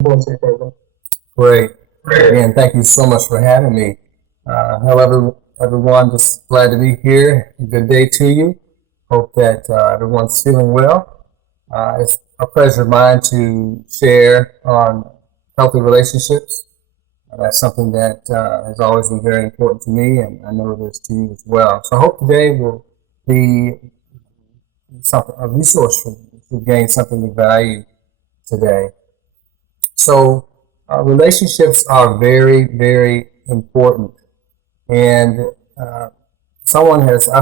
Great. Again, thank you so much for having me. Hello, everyone. Just glad to be here. Good day to you. Hope that everyone's feeling well. It's a pleasure of mine to share on healthy relationships. That's something that has always been very important to me, and I know it is to you as well. So I hope today will be a resource for you to gain something of value today. So relationships are very, very important. And I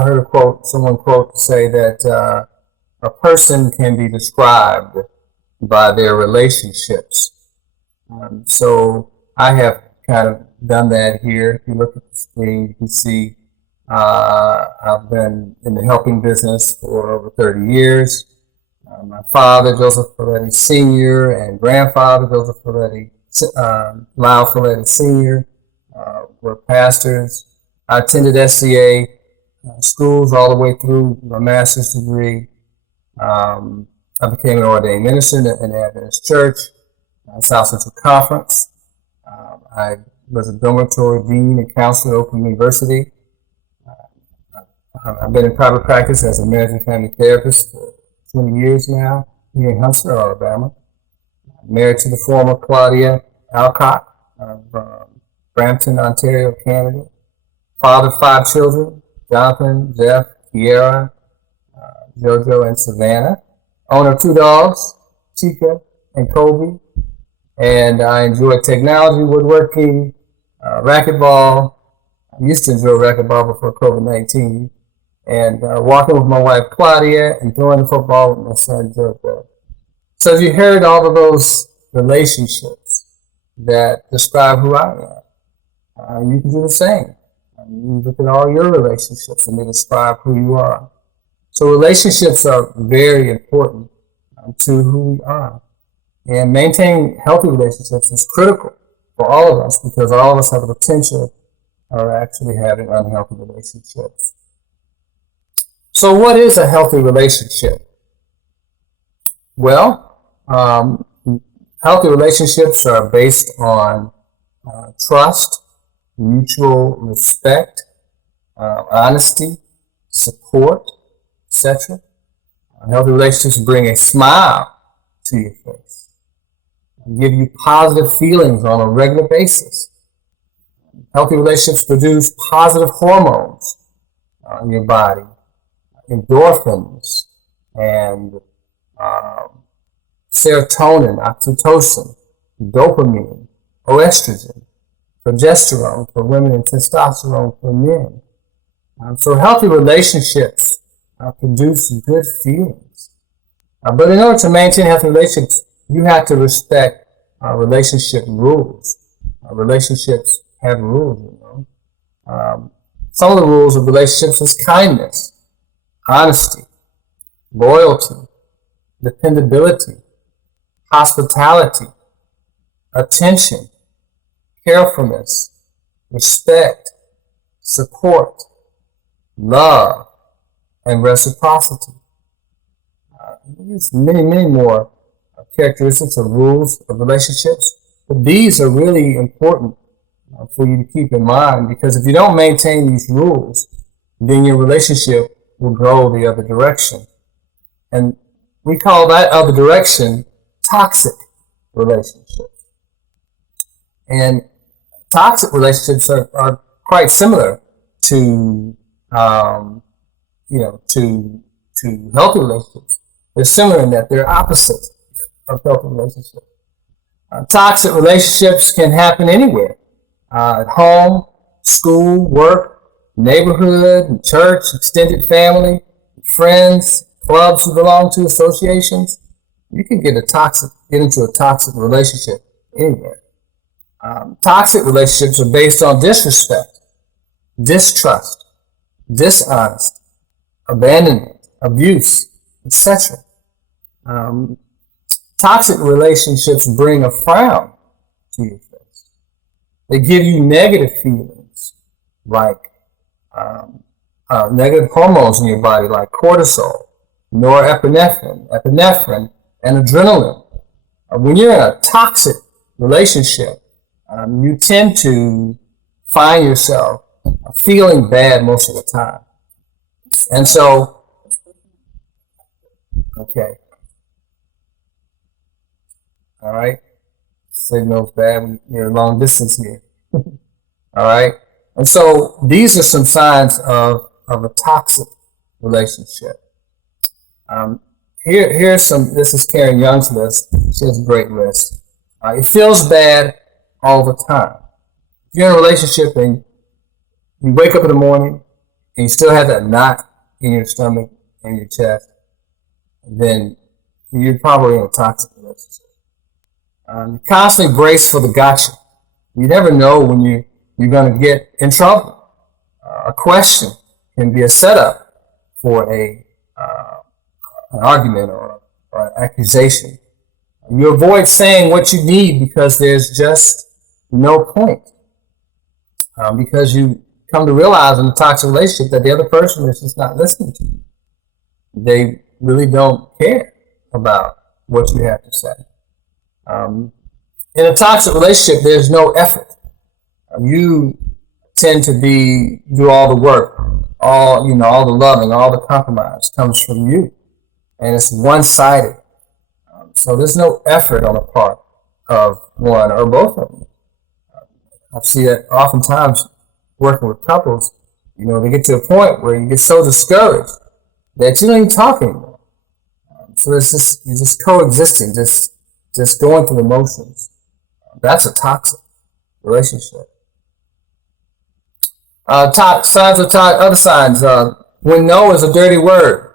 heard someone quote say that a person can be described by their relationships. So I have kind of done that here. If you look at the screen, you can see I've been in the helping business for over 30 years. My father, Joseph Follette Sr., and grandfather, Joseph Follette, Lyle Follette Sr., were pastors. I attended SCA schools all the way through my master's degree. I became an ordained minister in the Adventist Church, South Central Conference. I was a dormitory dean and counselor at Open University. I've been in private practice as a marriage and family therapist for 20 years now here in Huntsville, Alabama. Married to the former Claudia Alcott of Brampton, Ontario, Canada. Father of 5 children, Jonathan, Jeff, Kiera, Jojo, and Savannah. Owner of 2 dogs, Chica and Kobe. And I enjoy technology, woodworking, racquetball. I used to enjoy racquetball before COVID-19. And walking with my wife Claudia and throwing the football with my son Jojo. So if you heard all of those relationships that describe who I am, you can do the same. You look at all your relationships and they describe who you are. So relationships are very important to who we are. And maintaining healthy relationships is critical for all of us because all of us have the potential of actually having unhealthy relationships. So what is a healthy relationship? Well, healthy relationships are based on trust, mutual respect, honesty, support, etc. Healthy relationships bring a smile to your face, give you positive feelings on a regular basis. Healthy relationships produce positive hormones in your body, endorphins, and serotonin, oxytocin, dopamine, estrogen, progesterone for women, and testosterone for men. So healthy relationships produce good feelings. But in order to maintain healthy relationships, you have to respect relationship rules. Relationships have rules, you know. Some of the rules of relationships is kindness, honesty, loyalty, dependability, hospitality, attention, carefulness, respect, support, love, and reciprocity. There's many, many more characteristics or rules of relationships, but these are really important for you to keep in mind because if you don't maintain these rules, then your relationship will go the other direction. And we call that other direction toxic relationships. And toxic relationships are quite similar to healthy relationships. They're similar in that they're opposites of healthy relationships. Toxic relationships can happen anywhere, at home, school, work, neighborhood, church, extended family, friends, clubs you belong to, associations. You can get into a toxic relationship anywhere. Toxic relationships are based on disrespect, distrust, dishonest, abandonment, abuse, etc. Toxic relationships bring a frown to your face. They give you negative feelings like negative hormones in your body like cortisol, norepinephrine, epinephrine, and adrenaline. When you're in a toxic relationship, you tend to find yourself feeling bad most of the time. And so, okay, all right, signal's bad. You're long distance here. All right, and so these are some signs of a toxic relationship. Here's some. This is Karen Young's list. She has a great list. It feels bad all the time. If you're in a relationship and you wake up in the morning and you still have that knot in your stomach and your chest, then you're probably in a toxic relationship. You constantly brace for the gotcha. You never know when you're going to get in trouble. A question can be a setup for an argument or an accusation. You avoid saying what you need because there's just no point. Because you come to realize in a toxic relationship that the other person is just not listening to you. They really don't care about what you have to say. In a toxic relationship, there's no effort. You tend to do all the work, all the loving, all the compromise comes from you, and it's one-sided. So there's no effort on the part of one or both of them. I see that oftentimes working with couples. They get to a point where you get so discouraged that you don't even talk anymore. So you're just coexisting, just going through the motions. That's a toxic relationship. Other signs. When no is a dirty word.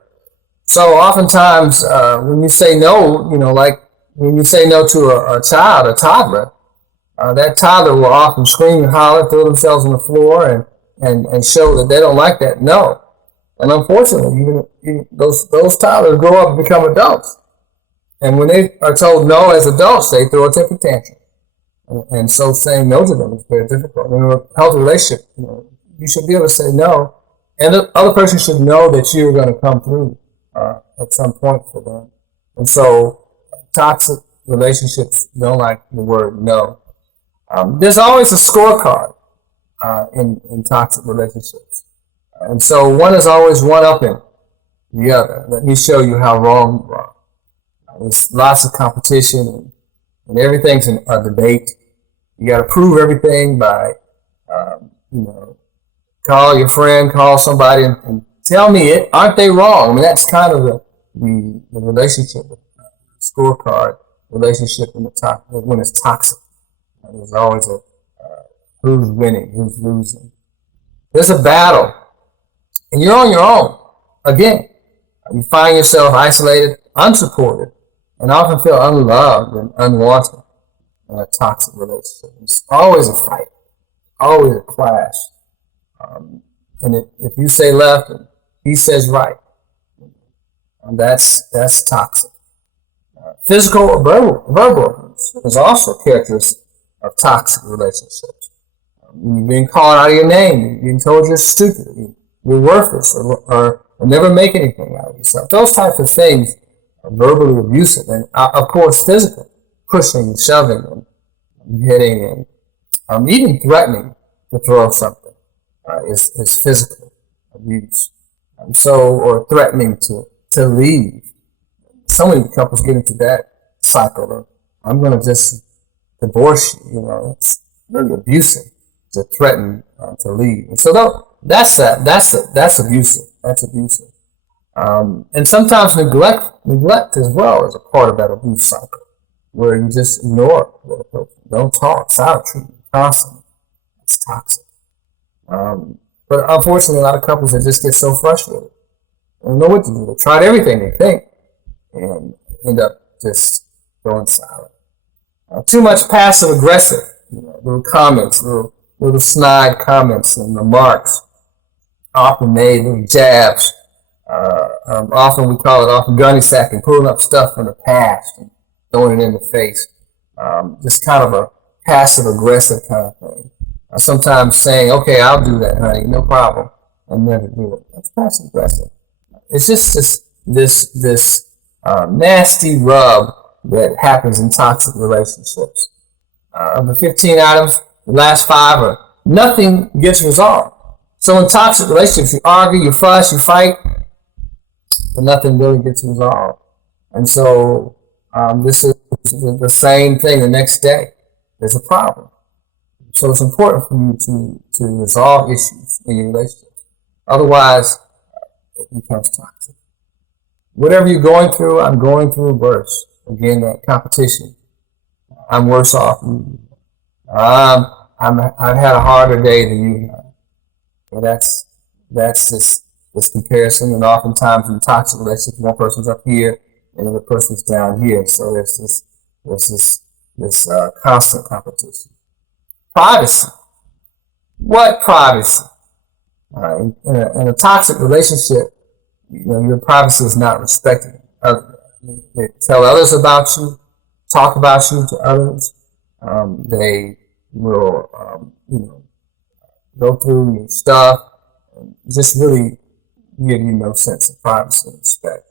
So oftentimes when you say no, like when you say no to a child, a toddler, that toddler will often scream and holler, throw themselves on the floor, and show that they don't like that no. And unfortunately, those toddlers grow up and become adults. And when they are told no as adults, they throw a temper tantrum. And so saying no to them is very difficult. In a healthy relationship, you should be able to say no. And the other person should know that you're going to come through at some point for them. And so toxic relationships don't like the word no. There's always a scorecard in toxic relationships. And so one is always one-upping the other. Let me show you how wrong you are. There's lots of competition and everything's a debate. You got to prove everything by, call your friend, call somebody and tell me it. Aren't they wrong? I mean, that's kind of the relationship, scorecard relationship when it's toxic. There's always a who's winning, who's losing. There's a battle, and you're on your own. Again, you find yourself isolated, unsupported, and often feel unloved and unwanted in a toxic relationship. It's always a fight, always a clash. And if you say left and he says right, that's toxic. Physical or verbal abuse is also characteristic of toxic relationships. You're being called out of your name, you're being told you're stupid, you're worthless, or never make anything out of yourself. Those types of things are verbally abusive, and of course physical, pushing, shoving, and hitting, and even threatening to throw something is physical abuse. Or threatening to leave. So many couples get into that cycle of, I'm going to just divorce you. It's really abusive to threaten to leave. And so that's abusive. That's abusive. And sometimes neglect as well is a part of that abuse cycle, where you just ignore the other person, don't talk, silent treatment, constantly. It's toxic. But unfortunately, a lot of couples that just get so frustrated, they don't know what to do. They tried everything they think, and end up just going silent. Too much passive aggressive, little comments, little snide comments and remarks, often made, little jabs. Often we call it gunny sacking, pulling up stuff from the past and throwing it in the face. Just kind of a passive aggressive kind of thing. Sometimes saying, okay, I'll do that, honey, no problem, and never do it. That's passive aggressive. It's just this nasty rub that happens in toxic relationships. of the 15 items, the last 5 or nothing gets resolved. So in toxic relationships, you argue, you fuss, you fight, but nothing really gets resolved. And so this is the same thing the next day. There's a problem. So it's important for you to resolve issues in your relationship. Otherwise, it becomes toxic. Whatever you're going through, I'm going through worse. Again, that competition. I'm worse off than you. I've had a harder day than you have. And that's just this comparison. And oftentimes in toxic relationships, one person's up here and the other person's down here. So there's this constant competition. Privacy. What privacy? In a toxic relationship, your privacy is not respected. They tell others about you, talk about you to others. They will, go through your stuff, and just really give you no sense of privacy and respect.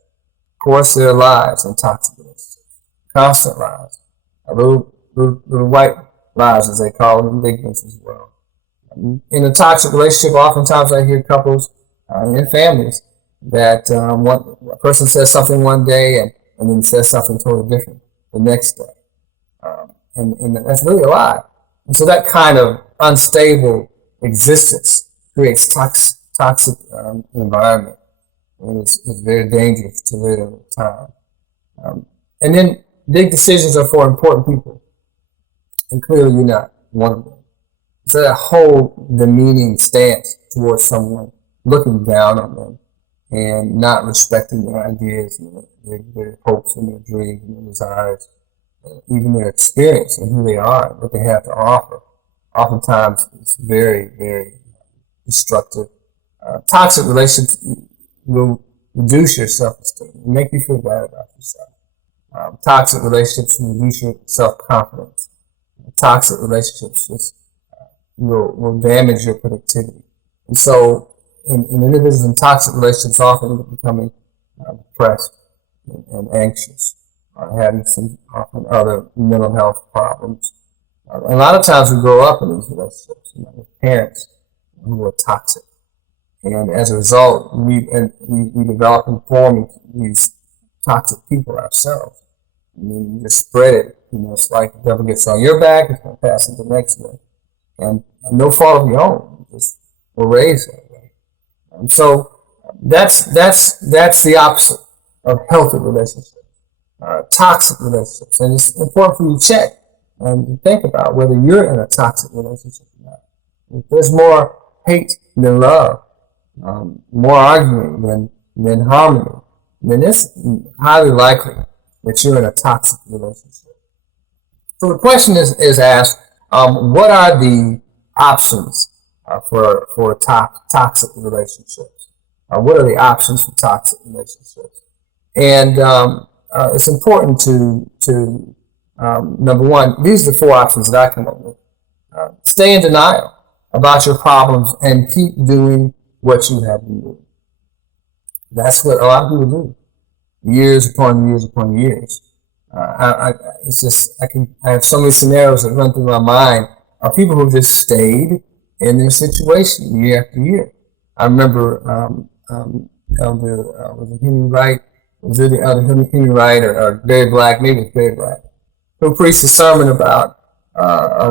Of course, there are lies in toxic relationships, constant lies, little white lies, as they call them, big ones as well. In a toxic relationship, oftentimes I hear couples and families that one person says something one day and then says something totally different the next day. And that's really a lie. And so that kind of unstable existence creates toxic environment, and it's very dangerous to live over time. And then big decisions are for important people, and clearly you're not one of them. So that whole demeaning stance towards someone, looking down on them, and not respecting their ideas, and their hopes and their dreams and their desires, even their experience and who they are, what they have to offer. Oftentimes, it's very, very destructive. Toxic relationships will reduce your self-esteem, make you feel bad about yourself. Toxic relationships will reduce your self-confidence. Toxic relationships will damage your productivity. And so, in individuals in toxic relationships often end up becoming depressed and anxious, having some often other mental health problems. A lot of times we grow up in these relationships with parents who are toxic, and as a result, we develop and form these toxic people ourselves. And then you just spread it. It's like the devil gets on your back, it's going to pass it the next way, and no fault of your own. Just we're raised that way. And so that's the opposite of healthy relationships. Toxic relationships, and it's important for you to check and think about whether you're in a toxic relationship or not. If there's more hate than love, more arguing than harmony, then it's highly likely that you're in a toxic relationship. So the question is asked, what are the options for toxic relationships? What are the options for toxic relationships? And it's important to number one, these are the 4 options that I come up with. Stay in denial about your problems and keep doing what you have been doing. That's what a lot of people do, years upon years upon years. I have so many scenarios that run through my mind of people who just stayed in their situation year after year. I remember Elder was it Henry Wright? Was it the Elder Henry Wright or Barry Black? Maybe it's Barry Black, who preached a sermon about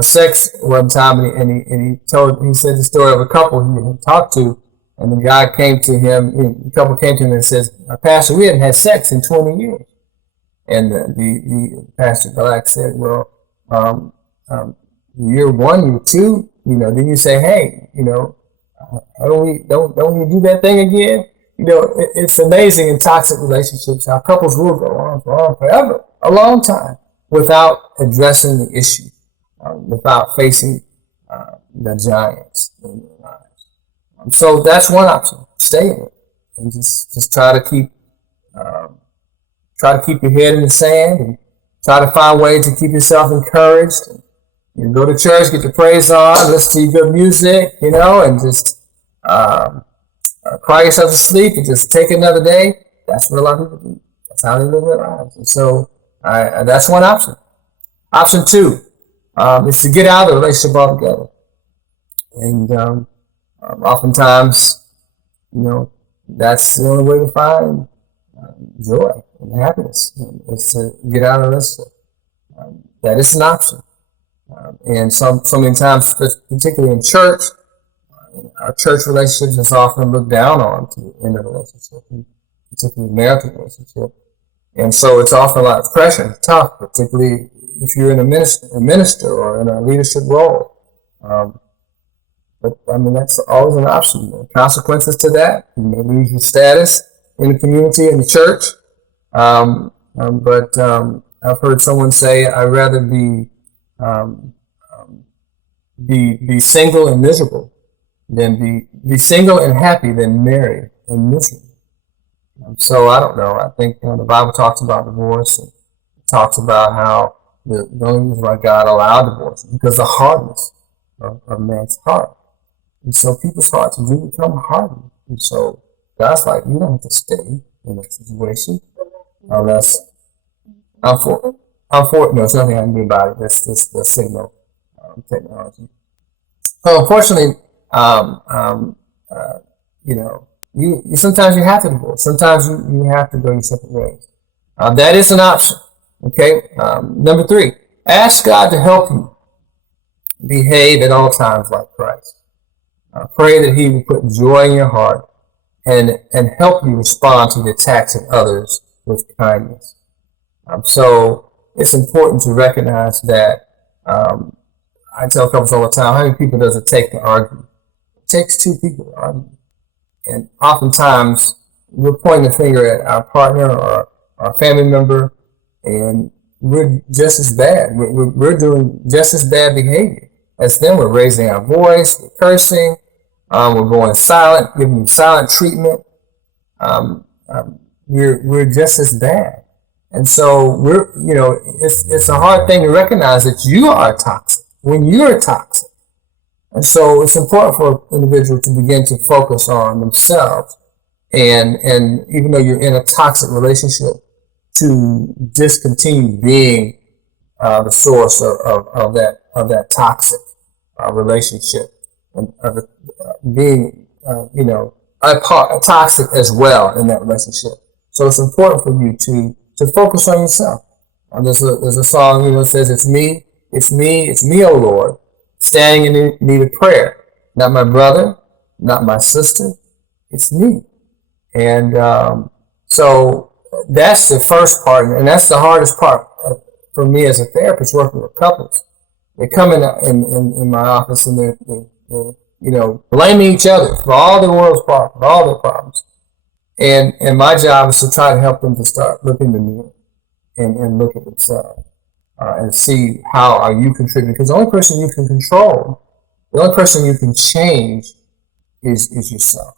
sex one time, and he said the story of a couple he had talked to, and the guy came to him, the couple came to him and says, "Pastor, we haven't had sex in 20 years." And the Pastor Black said, "Well, year 1, year 2, then you say, hey, don't we do that thing again?" It's amazing in toxic relationships how couples will go on forever, a long time, without addressing the issue, without facing the giants in their lives. So that's one option. Stay in it, and just try to keep your head in the sand, and try to find ways to keep yourself encouraged. And go to church, get your praise on, listen to good music, and just cry yourself to sleep and just take another day. That's what a lot of people do. That's how they live their lives. And so that's one option. Option 2, is to get out of the relationship altogether. And oftentimes, that's the only way to find joy and happiness, is to get out of the relationship. That is an option. And so many times, particularly in church, our church relationships is often looked down on to the end of the relationship, particularly marital relationship. And so it's often a lot of pressure and tough, particularly if you're in a minister or in a leadership role. But I mean, that's always an option. There are consequences to that. You may lose your status in the community, in the church. But I've heard someone say, I'd rather be single and miserable than be single and happy than married and miserable. So I don't know. I think the Bible talks about divorce, and it talks about how the only reason why God allowed divorce is because of the hardness of man's heart. And so people's hearts do become hardened. And so God's like, you don't have to stay in a situation unless I'm for no, there's nothing I can do about it. That's just the signal technology. So unfortunately, you sometimes you have to divorce. Sometimes you have to go your separate ways. That is an option. Okay. Number 3, ask God to help you behave at all times like Christ. Pray that He will put joy in your heart and help you respond to the attacks of others with kindness. So it's important to recognize that. I tell couples all the time, how many people does it take to argue? It takes 2 people to argue. And oftentimes, we're pointing the finger at our partner or our family member, and we're just as bad. We're doing just as bad behavior as them. We're raising our voice, we're cursing, we're going silent, giving them silent treatment. We're just as bad. And so it's a hard thing to recognize that you are toxic when you're toxic. And so it's important for an individual to begin to focus on themselves, and even though you're in a toxic relationship, to discontinue being the source of that toxic relationship, and being toxic as well in that relationship. So it's important for you to focus on yourself. There's a song that says, "It's me, O Lord, standing in need of prayer. Not my brother, not my sister, it's me." And so that's the first part, and that's the hardest part for me as a therapist working with couples. They come in my office and they're blaming each other for all the world's problems, for all their problems. And my job is to try to help them to start looking in the mirror and look at themselves. And see how are you contributing. Because the only person you can control, the only person you can change is yourself.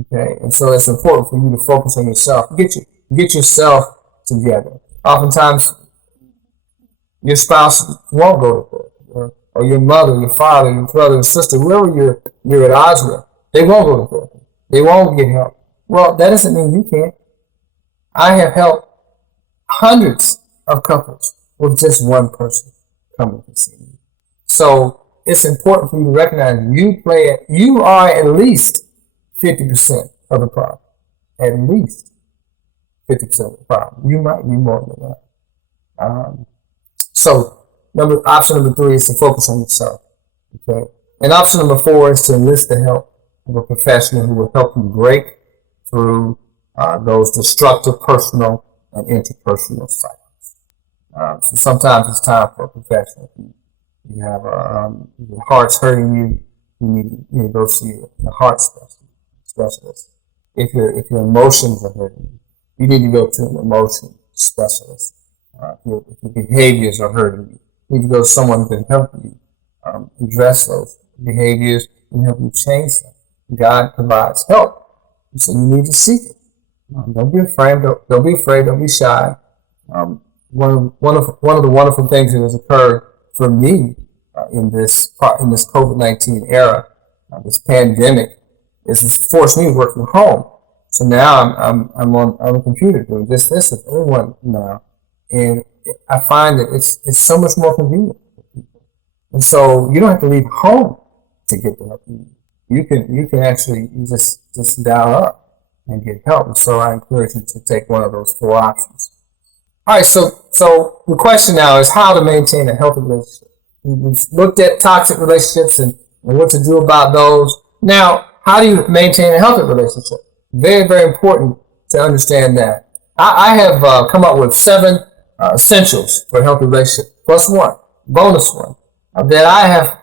Okay? And so it's important for you to focus on yourself. Get yourself together. Oftentimes, your spouse won't go to therapy, or your mother, your father, your brother, your sister, whoever you're at odds with, they won't go to therapy. They won't get help. Well, that doesn't mean you can't. I have helped hundreds of couples with just one person coming to see me. So it's important for you to recognize you are at least 50% of the problem. At least 50% of the problem. You might be more than that. So option number 3 is to focus on yourself. Okay. And option number 4 is to enlist the help of a professional who will help you break through those destructive personal and interpersonal cycles. So sometimes it's time for a professional. You have your heart's hurting you. You need to go see a heart specialist. If your emotions are hurting you need to go to an emotion specialist. If your behaviors are hurting you need to go to someone who can help you address those behaviors and help you change them. God provides help, so you need to seek it. Don't be afraid. Don't be afraid. Don't be shy. One of the wonderful things that has occurred for me in this COVID-19 era, this pandemic, is it's forced me to work from home. So now I'm on a computer doing this with everyone now, and I find that it's so much more convenient for people. And so you don't have to leave home to get the help you need. You can actually just dial up and get help. And so I encourage you to take one of those four options. All right, so the question now is how to maintain a healthy relationship. We've looked at toxic relationships and what to do about those. Now, how do you maintain a healthy relationship? Very, very important to understand that. I have come up with 7 essentials for a healthy relationship, plus one, bonus one, that I have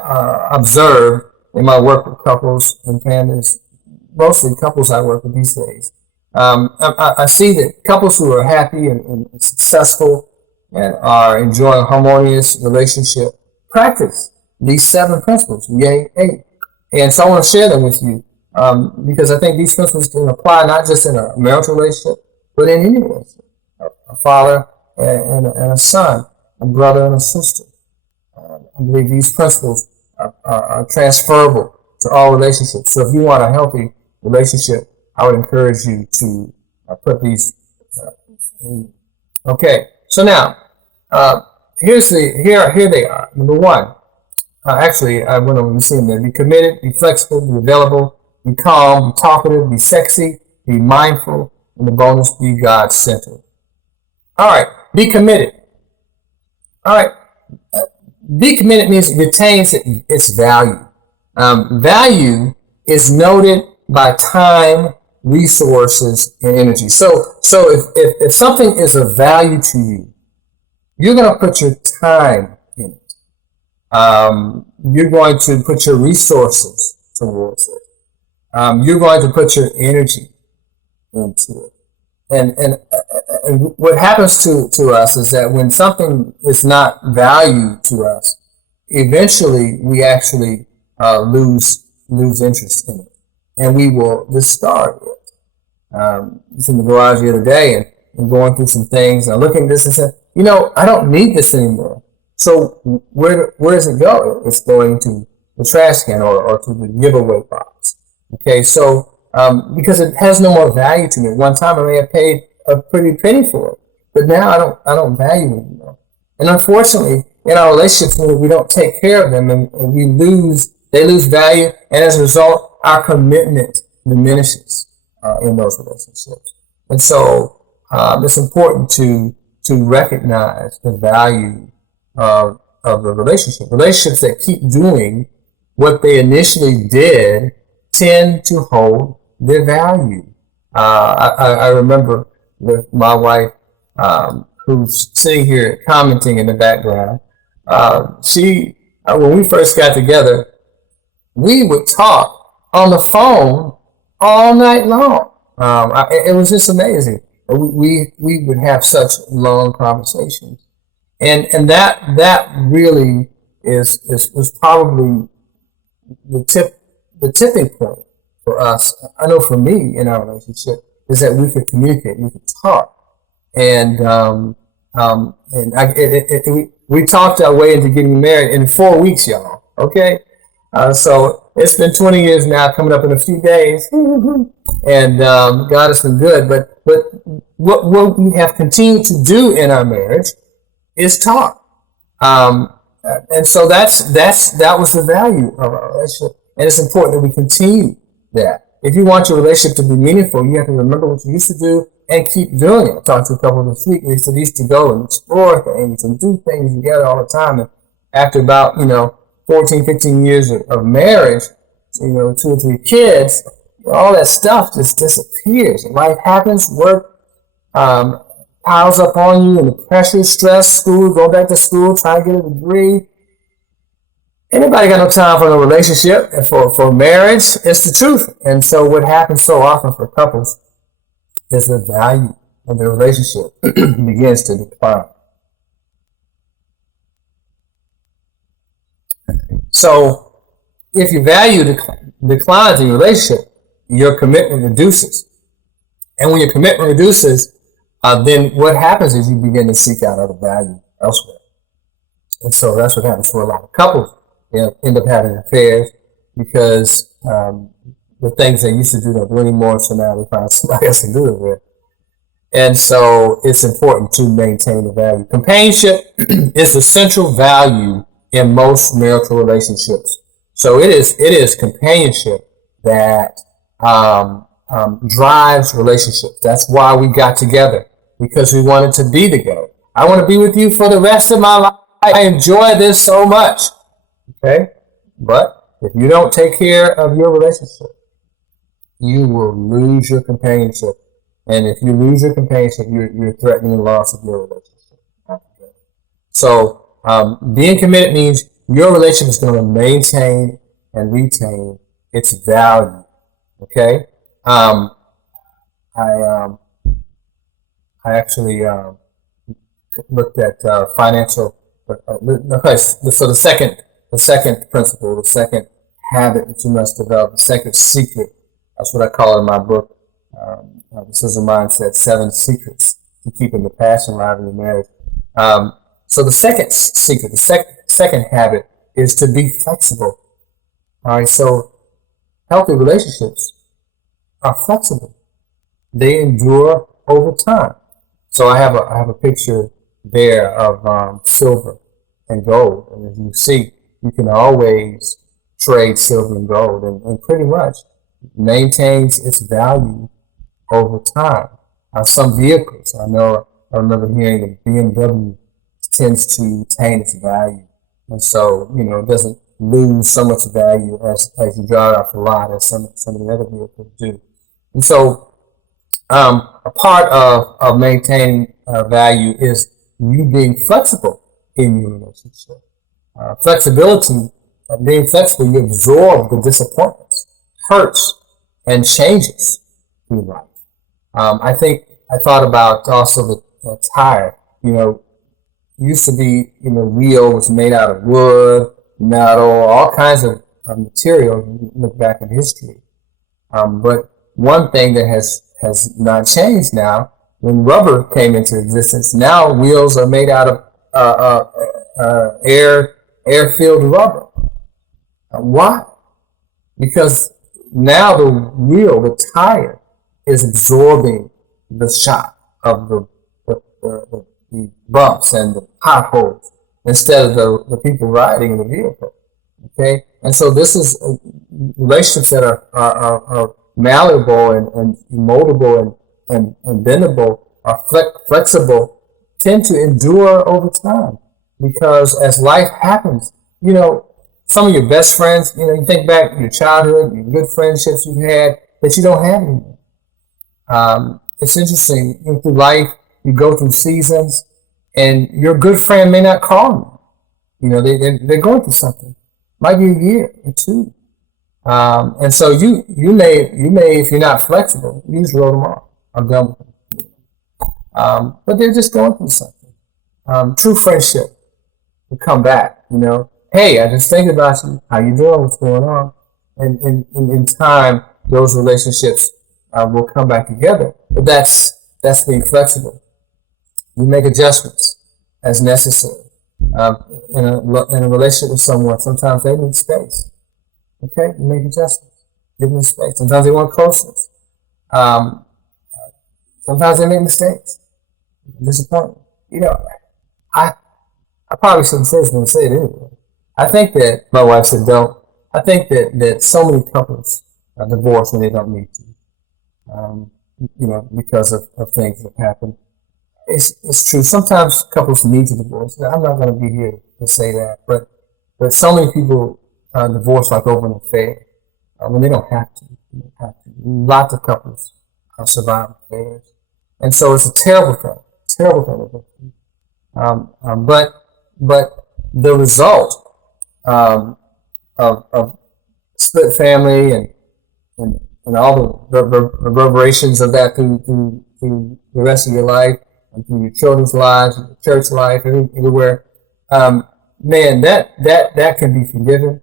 observed in my work with couples and families, mostly couples I work with these days. I see that couples who are happy and successful and are enjoying a harmonious relationship practice these 7 principles, yay, 8. And so I want to share them with you because I think these principles can apply not just in a marital relationship, but in any relationship. A father and a son, a brother and a sister. I believe these principles are transferable to all relationships. So if you want a healthy relationship, I would encourage you to put these in. Okay, so now here they are. Number 1, actually I went over the scene there. Be committed, be flexible, be available, be calm, be talkative, be sexy, be mindful, and the bonus, be God-centered. All right, be committed. All right, be committed means it retains its value. Value is noted by time, resources, and energy. So if something is of value to you, you're going to put your time in it. You're going to put your resources towards it. You're going to put your energy into it. And what happens to us is that when something is not valued to us, eventually we actually lose interest in it, and we will discard it. I was in the garage the other day and going through some things, and I looking at this and said, I don't need this anymore. So where does it go? It's going to the trash can or to the giveaway box. Okay, so because it has no more value to me. At one time I may have paid a pretty penny for it, but now I don't value it anymore. And unfortunately, in our relationships, when we don't take care of them and they lose value, and as a result, our commitment diminishes in those relationships. And so it's important to recognize the value of the relationship. Relationships that keep doing what they initially did tend to hold their value. I remember with my wife, who's sitting here commenting in the background. When we first got together, we would talk on the phone all night long. It was just amazing. We would have such long conversations, and that really is probably the tipping point for us. I know for me in our relationship is that we could communicate, we could talk, and we talked our way into getting married in 4 weeks, y'all. Okay, so it's been 20 years now, coming up in a few days, and God has been good. But what we have continued to do in our marriage is talk, and so that was the value of our relationship, and it's important that we continue that. If you want your relationship to be meaningful, you have to remember what you used to do and keep doing it. I talked to a couple this week, and they said they used to go and explore things and do things together all the time. And after about 14, 15 years of marriage, 2 or 3 kids, all that stuff just disappears. Life happens, work piles up on you, and the pressure, stress, school, go back to school, try to get a degree. Anybody got no time for a relationship and for marriage? It's the truth. And so what happens so often for couples is the value of the relationship begins to decline. So if your value declines in your relationship, your commitment reduces. And when your commitment reduces, then what happens is you begin to seek out other value elsewhere. And so that's what happens for a lot of couples. End up having affairs because the things they used to do don't do anymore, so now they find somebody else to do it with. And so it's important to maintain the value. Companionship is the central value in most marital relationships. So it is companionship that drives relationships. That's why we got together, because we wanted to be together. I want to be with you for the rest of my life. I enjoy this so much. Okay? But if you don't take care of your relationship, you will lose your companionship. And if you lose your companionship, you're threatening the loss of your relationship. So being committed means your relationship is going to maintain and retain its value. Okay? I actually looked at financial. Okay, so the second principle, the second habit that you must develop, the second secret. That's what I call it in my book. This is a mindset: 7 secrets to keeping the passion alive in your marriage. So the second secret, the second habit is to be flexible. All right. So healthy relationships are flexible. They endure over time. So I have a picture there of silver and gold, and as you see, you can always trade silver and gold, and pretty much maintains its value over time. Some vehicles, I remember hearing that BMW tends to retain its value, and so it doesn't lose so much value as you drive off the lot as some of the other vehicles do. And so a part of maintaining value is you being flexible in your relationship. Flexibility, being flexible, you absorb the disappointments, hurts, and changes through life. I thought about also the tire. Used to be, wheel was made out of wood, metal, all kinds of material. You look back in history. But one thing that has not changed now, when rubber came into existence, now wheels are made out of air-filled rubber. Why? Because now the wheel, the tire, is absorbing the shock of the bumps and the potholes instead of the people riding the vehicle. Okay, and so this is relationships that are malleable and moldable and bendable, are flexible, tend to endure over time, because as life happens, some of your best friends, you think back to your childhood, your good friendships you've had that you don't have anymore. It's interesting, through life, you go through seasons, and your good friend may not call you. They're going through something. Might be a year or two. And so you may, if you're not flexible, you just wrote them off. I'm done with them. But they're just going through something. True friendship will come back, Hey, I just think about you. How you doing? What's going on? And in time, those relationships will come back together. But that's being flexible. You make adjustments as necessary. In a relationship with someone, sometimes they need space. Okay, you make adjustments. Give them space. Sometimes they want closeness. Sometimes they make mistakes. Disappointment. I probably shouldn't say this, but I'm going to say it anyway. I think that, my wife said don't, I think that so many couples divorce when they don't need to, because of things that happen. It's true. Sometimes couples need to divorce. I'm not going to be here to say that, but so many people divorce like over an affair when they don't have to. Lots of couples survive affairs, and so it's a terrible thing. But the result of split family and all the reverberations of that through the rest of your life, and through your children's lives, your church life, everywhere, man, that can be forgiven.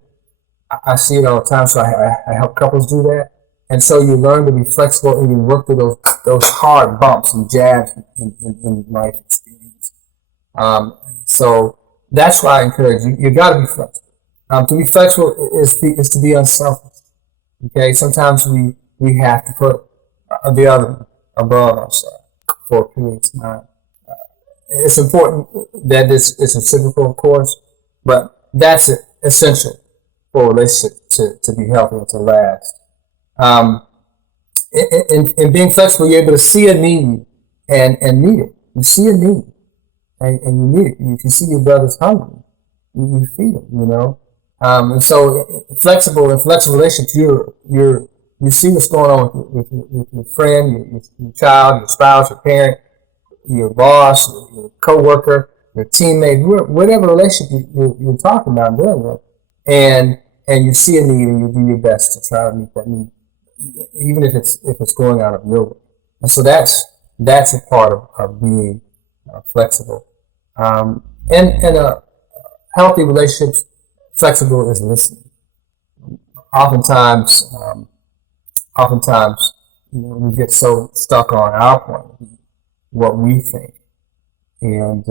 I see it all the time, so I help couples do that. And so you learn to be flexible and you work through those hard bumps and jabs in life experience. So that's why I encourage you. You got to be flexible. To be flexible is to be unselfish. Okay, sometimes we have to put the other above ourselves for a period of time. It's important that it's reciprocal, of course, but that's essential for a relationship to be healthy and to last. Um, in being flexible, you're able to see a need and meet it. You see a need and you meet it. If you see your brother's hungry, you feed him, you know. And so flexible relationships, you see what's going on with your friend, your child, your spouse, your parent, your boss, your coworker, your teammate, whatever relationship you're talking about dealing with, and you see a need and you do your best to try to meet that need, even if it's going out of your way. And so that's a part of being flexible. And a healthy relationships, flexible is listening. Oftentimes, we get so stuck on our point of view, what we think, and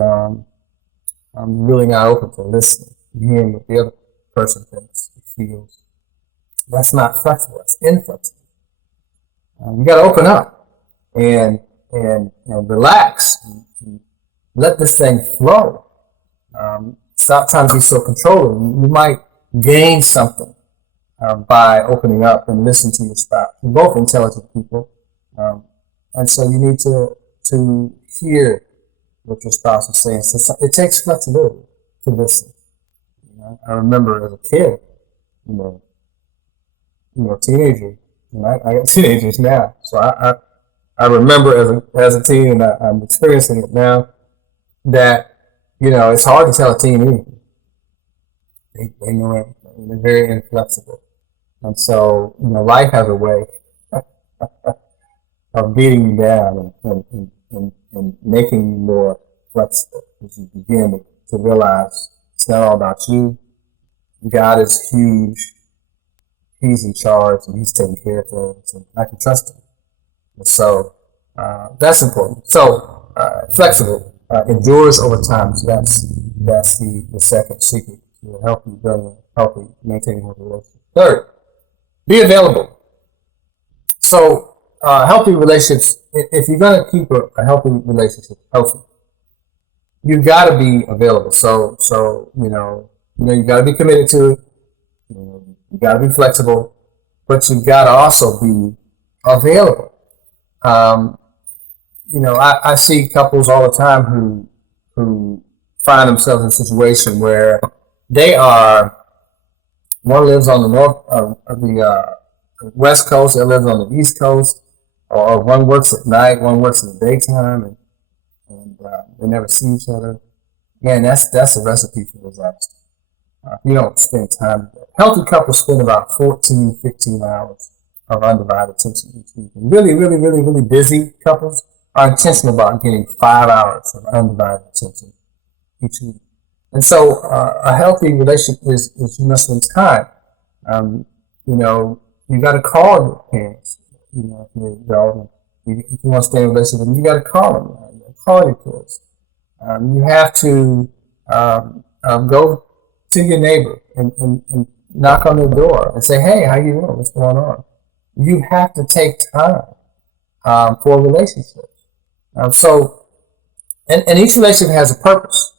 I'm really not open to listening, hearing what the other person thinks, feels. That's not flexible. That's inflexible. You got to open up and relax. And let this thing flow. Stop trying to be so controlling. You might gain something by opening up and listening to your spouse. You're both intelligent people, and so you need to hear what your spouse is saying. So it takes flexibility to listen. You know, I remember as a kid, teenager. I got teenagers now, so I remember as a teen, and I'm experiencing it now, that it's hard to tell a teen anything. They know everything. They're very inflexible, and so life has a way of beating you down and making you more flexible as you begin to realize it's not all about you. God is huge. He's in charge and he's taking care of things, and I can trust him. And so that's important. So flexible endures over time. So that's the second secret to healthy building, healthy maintaining healthy relationship. Third, be available. So healthy relationships. If you're going to keep a healthy relationship healthy, you've got to be available. So you got to be committed to it. You got to be flexible, but you got to also be available. I see couples all the time who find themselves in a situation where one lives on the West Coast, the other lives on the East Coast, or one works at night, one works in the daytime, and they never see each other. Man, that's a recipe for disaster. You don't spend time. Healthy couples spend about 14, 15 hours of undivided attention each week. And really, really, really, really busy couples are intentional about getting 5 hours of undivided attention each week. And so a healthy relationship is you must spend time. You got to call your parents. If you're adult, if you want to stay in a relationship with them, you got to call them. You got to call your kids. You have to go to your neighbor and knock on their door and say, "Hey, how you doing? What's going on?" You have to take time for relationships. And each relationship has a purpose.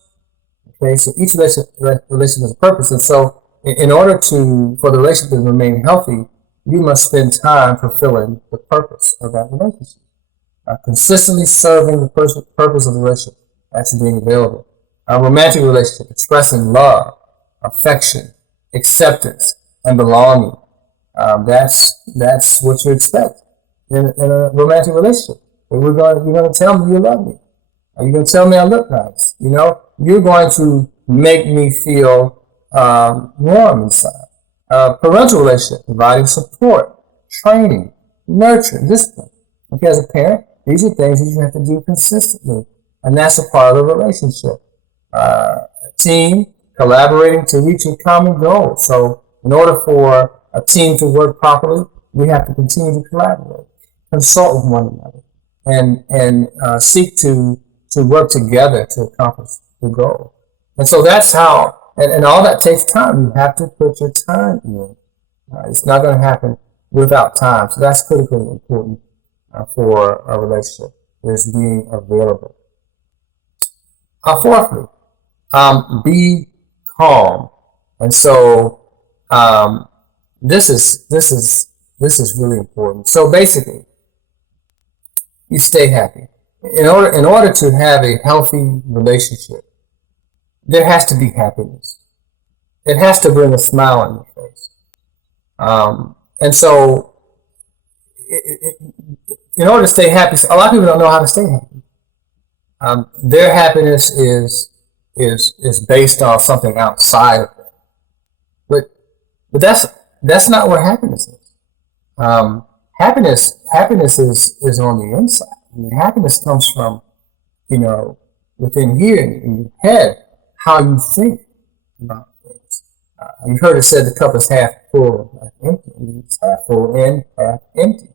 Okay, so each relationship has a purpose, and so in order for the relationship to remain healthy, you must spend time fulfilling the purpose of that relationship. Consistently serving the purpose of the relationship. That's being available. A romantic relationship, expressing love, affection, acceptance, and belonging. That's what you expect in a romantic relationship. You're going to tell me you love me. You're going to tell me I look nice. You're going to make me feel warm inside. Parental relationship, providing support, training, nurture, discipline. Okay, as a parent, these are things that you have to do consistently, and that's a part of the relationship. Team, collaborating to reach a common goal. So in order for a team to work properly, we have to continue to collaborate, consult with one another, and seek to work together to accomplish the goal. And so that's how, and all that takes time. You have to put your time in. It's not going to happen without time. So that's critically important for a relationship, is being available. Fourthly, be calm. And so this is really important. So basically, you stay happy. In order to have a healthy relationship, there has to be happiness. It has to bring a smile on your face. And so, in order to stay happy, a lot of people don't know how to stay happy. Their happiness is based on something outside of them. But that's not what happiness is. Happiness is on the inside. I mean, happiness comes from, within here in your head, how you think about things. You've heard it said the cup is half full, half empty. It's half full and half empty.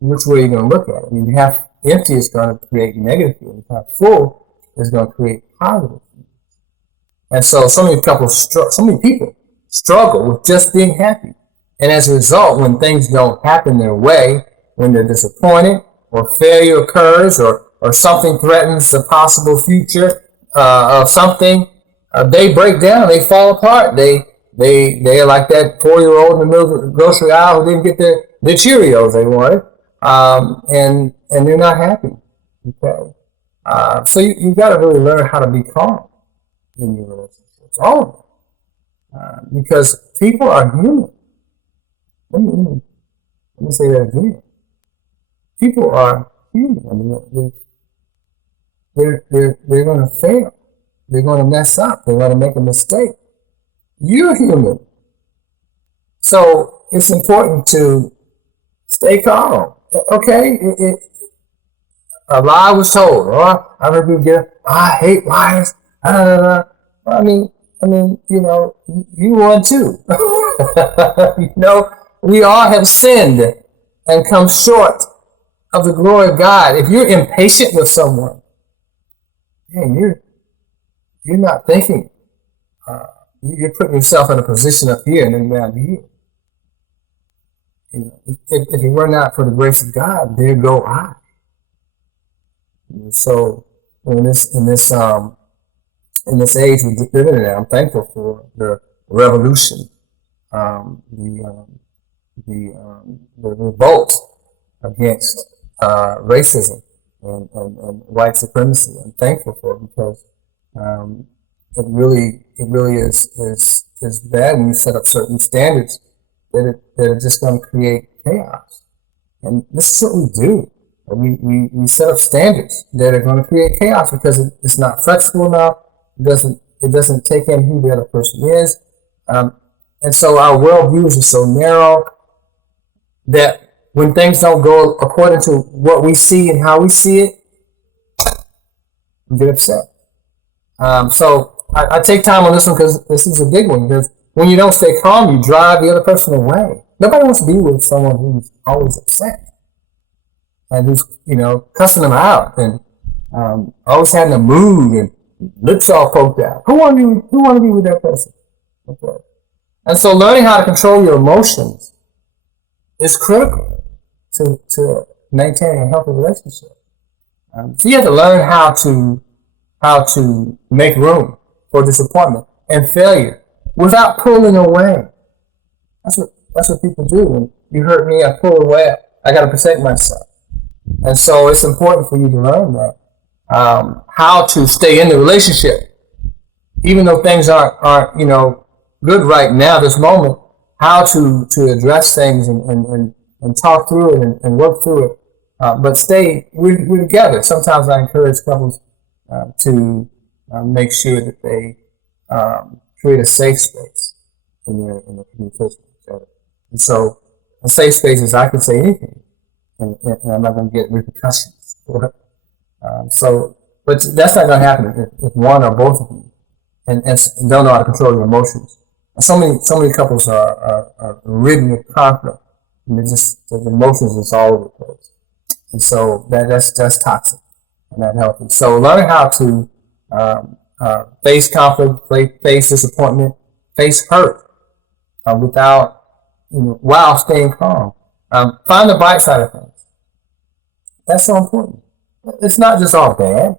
Which way are you going to look at it? I mean, half empty is going to create negative feelings. Half full is going to create positive feelings. And so many people struggle with just being happy. And as a result, when things don't happen their way, when they're disappointed, or failure occurs, or something threatens the possible future of something, they break down, they fall apart. They're like that 4-year-old in the middle of the grocery aisle who didn't get the Cheerios they wanted, and they're not happy. Okay, so you got to really learn how to be calm in your relationships, all of them, because people are human. Let me say that again. People are human. I mean, they're going to fail. They're going to mess up. They're going to make a mistake. You're human. So it's important to stay calm. Okay? A lie was told. Or I heard people get, I hate lies. I mean, you won too. We all have sinned and come short of the glory of God. If you're impatient with someone, man, you're not thinking. You're putting yourself in a position up here and then down here. If it were not for the grace of God, there go I. So in this age we live in, I'm thankful for the revolution, the revolt against racism and white supremacy. I'm thankful for it because it really is bad when you set up certain standards that are just going to create chaos. And this is what we do. We set up standards that are going to create chaos because it's not flexible enough. It doesn't take in who the other person is. And so our worldviews are so narrow that when things don't go according to what we see and how we see it, we get upset. So I take time on this one because this is a big one. Because when you don't stay calm, you drive the other person away. Nobody wants to be with someone who's always upset and who's cussing them out and always having a mood and lips all poked out. Who want to be with that person? Okay. And so learning how to control your emotions is critical to maintaining a healthy relationship. So you have to learn how to make room for disappointment and failure without pulling away. That's what people do. When you hurt me, I pull away. I got to protect myself. And so it's important for you to learn that. How to stay in the relationship, even though things aren't good right now, this moment. How to address things and talk through it and work through it. But we're together. Sometimes I encourage couples to make sure that they create a safe space in their communication with each other. And so a safe space is I can say anything, and I'm not going to get repercussions for it. But that's not going to happen if one or both of you and don't know how to control your emotions. And so many couples are ridden with conflict, and the emotions is all over the place. And so that's toxic and not healthy. So learn how to face conflict, face disappointment, face hurt without while staying calm. Find the bright side of things. That's so important. It's not just all bad.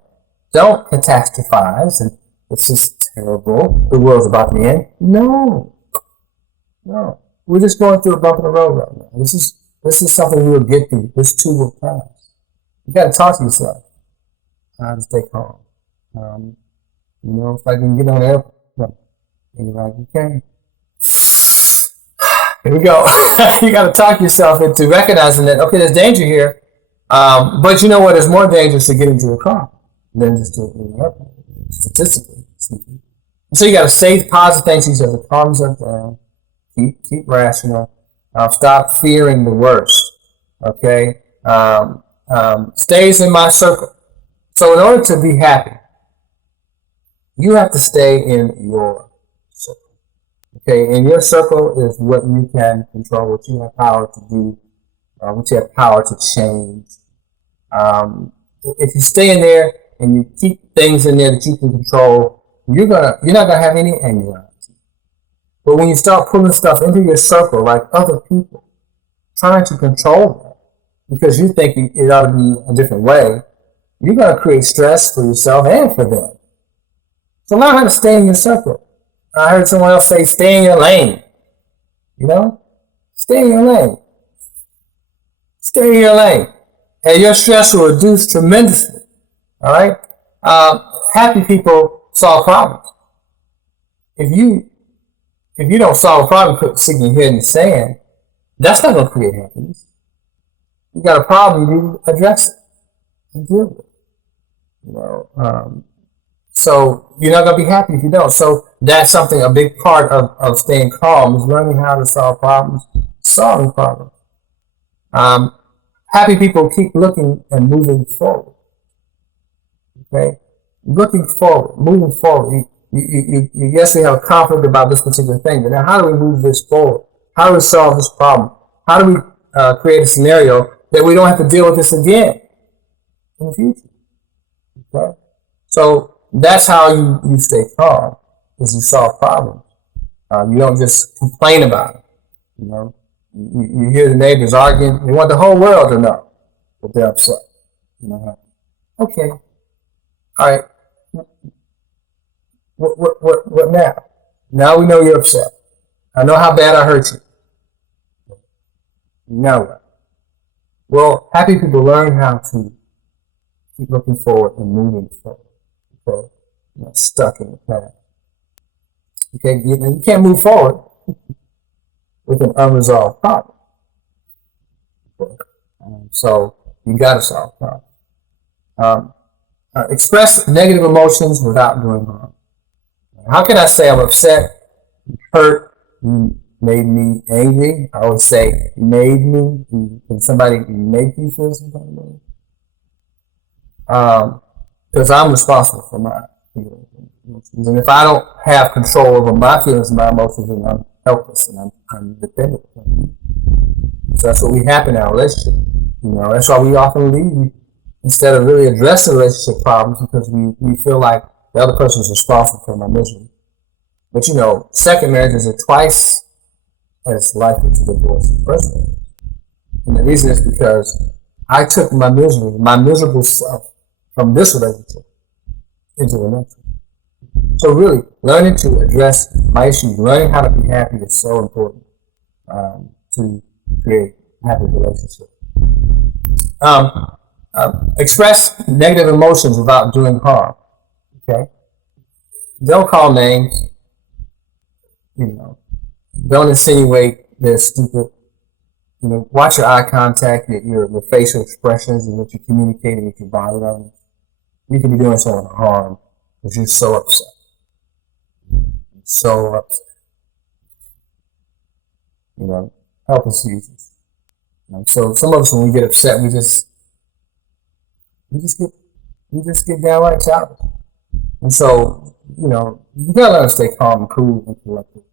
Don't catastrophize and it's just terrible. The world's about to end. No. No. We're just going through a bump in the road right now. This is something we'll get through. This too will pass. You got to talk to yourself. How to stay calm. If I can get on the airplane, and you're like, okay. Here we go. You got to talk yourself into recognizing that, okay, there's danger here. But you know what? It's more dangerous to get into a car than just to an airplane, statistically. So you got to say positive things. You have to calm yourself down. Keep rational. Stop fearing the worst. Okay. Stays in my circle. So in order to be happy, you have to stay in your circle. Okay, and your circle is what you can control, what you have power to do, what you have power to change. If you stay in there and you keep things in there that you can control, you're not gonna have any anxiety. But when you start pulling stuff into your circle, like other people, trying to control that because you think it ought to be a different way, you're gonna create stress for yourself and for them. So learn how to stay in your circle. I heard someone else say, stay in your lane. Stay in your lane. Stay in your lane. And your stress will reduce tremendously. All right? Happy people solve problems. If you don't solve a problem sticking your head in the sand, that's not going to create happiness. You got a problem, you address it and deal with it. So you're not going to be happy if you don't. So that's a big part of staying calm is learning how to solve problems, solving problems. Happy people keep looking and moving forward. Okay? Looking forward, moving forward. You yes, we have confidence about this particular thing, but now how do we move this forward? How do we solve this problem? How do we create a scenario that we don't have to deal with this again in the future? Okay? So that's how you stay calm, is you solve problems. You don't just complain about it. You hear the neighbors arguing. They want the whole world to know that they're upset. Okay. All right. What now? Now we know you're upset. I know how bad I hurt you. Now what? Well, happy people learn how to keep looking forward and moving forward. Okay? You're not stuck in the past. Okay? You can't move forward with an unresolved problem. Okay? So you got to solve problems. Express negative emotions without doing harm. How can I say I'm upset, hurt, you made me angry? I always say, made me. Can somebody make you feel some kind of way? Because I'm responsible for my feelings. And if I don't have control over my feelings and my emotions, then I'm helpless and I'm dependent on you. So that's what we have in our relationship. That's why we often leave instead of really addressing relationship problems, because we feel like the other person is responsible for my misery. But second marriages are twice as likely to divorce the first marriage. And the reason is because I took my miserable self from this relationship into the next one. So really, learning to address my issues, learning how to be happy is so important to create a happy relationship. Express negative emotions without doing harm. Okay? Don't call names. Don't insinuate they're stupid. Watch your eye contact, your facial expressions, and what you're communicating with your body language. You could be doing someone harm because you're so upset. So upset. Help us, Jesus. So some of us, when we get upset, we just get downright childish. And so, you gotta learn to stay calm and cool and collected.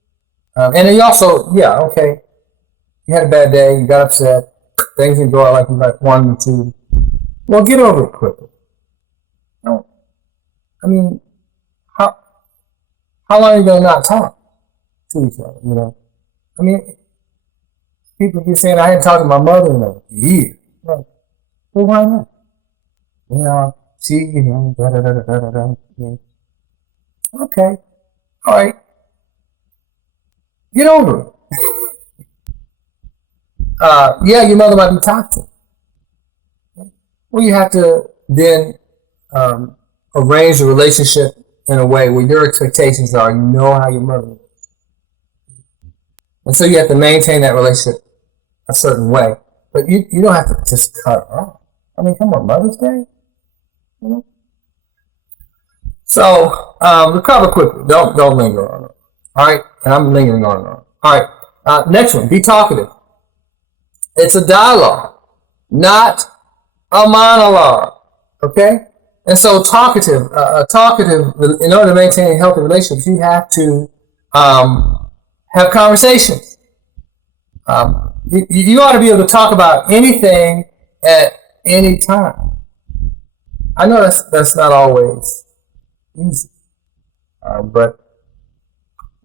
And then you also, okay, you had a bad day, you got upset, things didn't go out like you wanted to. Well, get over it quickly. How long are you gonna not talk to each other? People keep saying I hadn't talked to my mother in a year. Well, why not? She, da da da da da da. Okay. All right, get over it. Yeah, your mother might be toxic. Well, you have to then um, arrange the relationship in a way where your expectations are, you know how your mother is. And so you have to maintain that relationship a certain way. But you don't have to just cut it off. I mean, come on, Mother's Day? You know? So, recover quickly. Don't linger on it. All right? And I'm lingering on it. All right. Next one, be talkative. It's a dialogue, not a monologue. Okay? And so talkative, in order to maintain healthy relationships, you have to have conversations. You ought to be able to talk about anything at any time. I know that's not always easy, but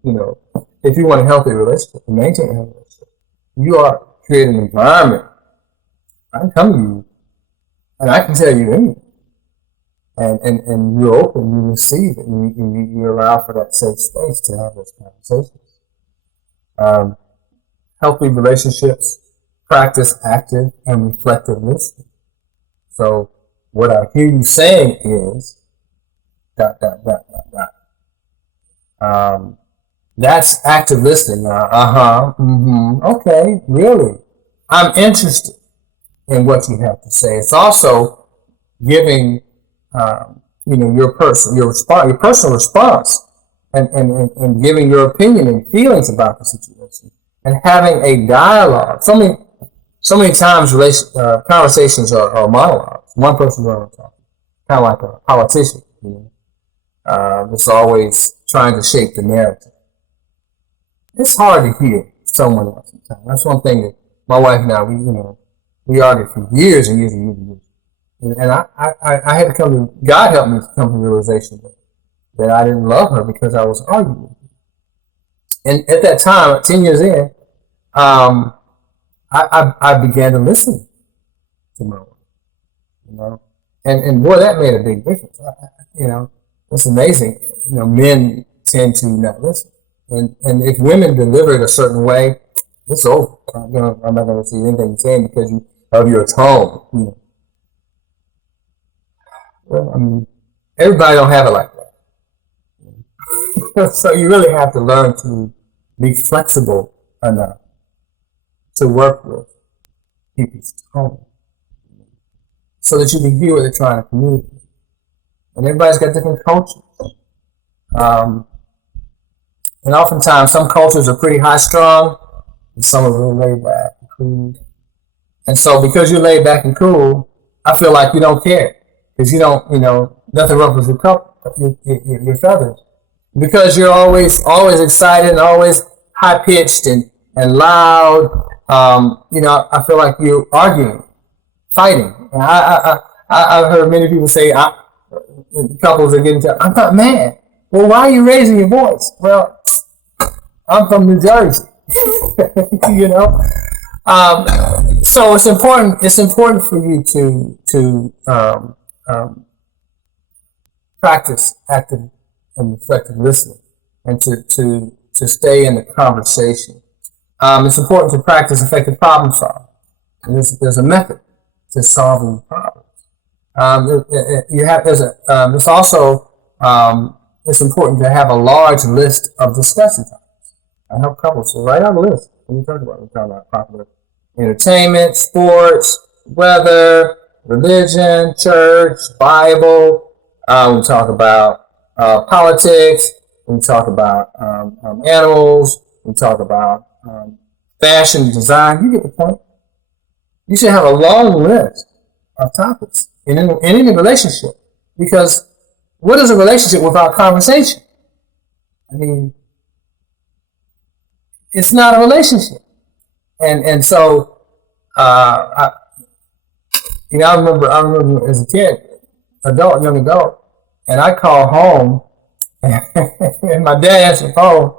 you know, if you want a healthy relationship, to maintain a healthy relationship, you are creating an environment. I can come to you, and I can tell you anything, and you're open, you receive it, and you allow for that safe space to have those conversations. Healthy relationships practice active and reflective listening. So what I hear you saying is that's active listening. Okay, really. I'm interested in what you have to say. It's also giving your personal response and giving your opinion and feelings about the situation and having a dialogue. So many times conversations are monologues. One person's always talking, kind of like a politician. It's always trying to shape the narrative. It's hard to hear someone else sometimes. That's one thing that my wife and I, we argued for years and years and years and years. And I had to God helped me to come to the realization that I didn't love her because I was arguing. And at that time, 10 years in, I began to listen to my wife, and boy, that made a big difference. It's amazing. Men tend to not listen, and if women deliver it a certain way, it's over. I'm not going to see anything you're saying because of your tone. Well, I mean, everybody don't have it like that. So you really have to learn to be flexible enough to work with people's tone so that you can hear what they're trying to communicate. And everybody's got different cultures. And oftentimes some cultures are pretty high strung and some are real laid back and cool. And so because you're laid back and cool, I feel like you don't care. Because you don't, nothing ruffles your feathers. Because you're always excited and always high pitched and loud. I feel like you're arguing, fighting. And I've heard many people say, couples are getting I'm not mad. Well, why are you raising your voice? Well, I'm from New Jersey. So it's important. It's important for you to practice active and reflective listening, and to stay in the conversation. It's important to practice effective problem solving. And there's a method to solving problems. It's important to have a large list of discussion topics. I help couples to write out a list. What are you talking about? We're talking about popular entertainment, sports, weather, religion, church, Bible. We talk about politics. We talk about animals. We talk about fashion, design. You get the point. You should have a long list of topics in any relationship, because what is a relationship without conversation? I mean, it's not a relationship. And so, I remember as a kid, young adult, and I call home, and my dad answered the phone,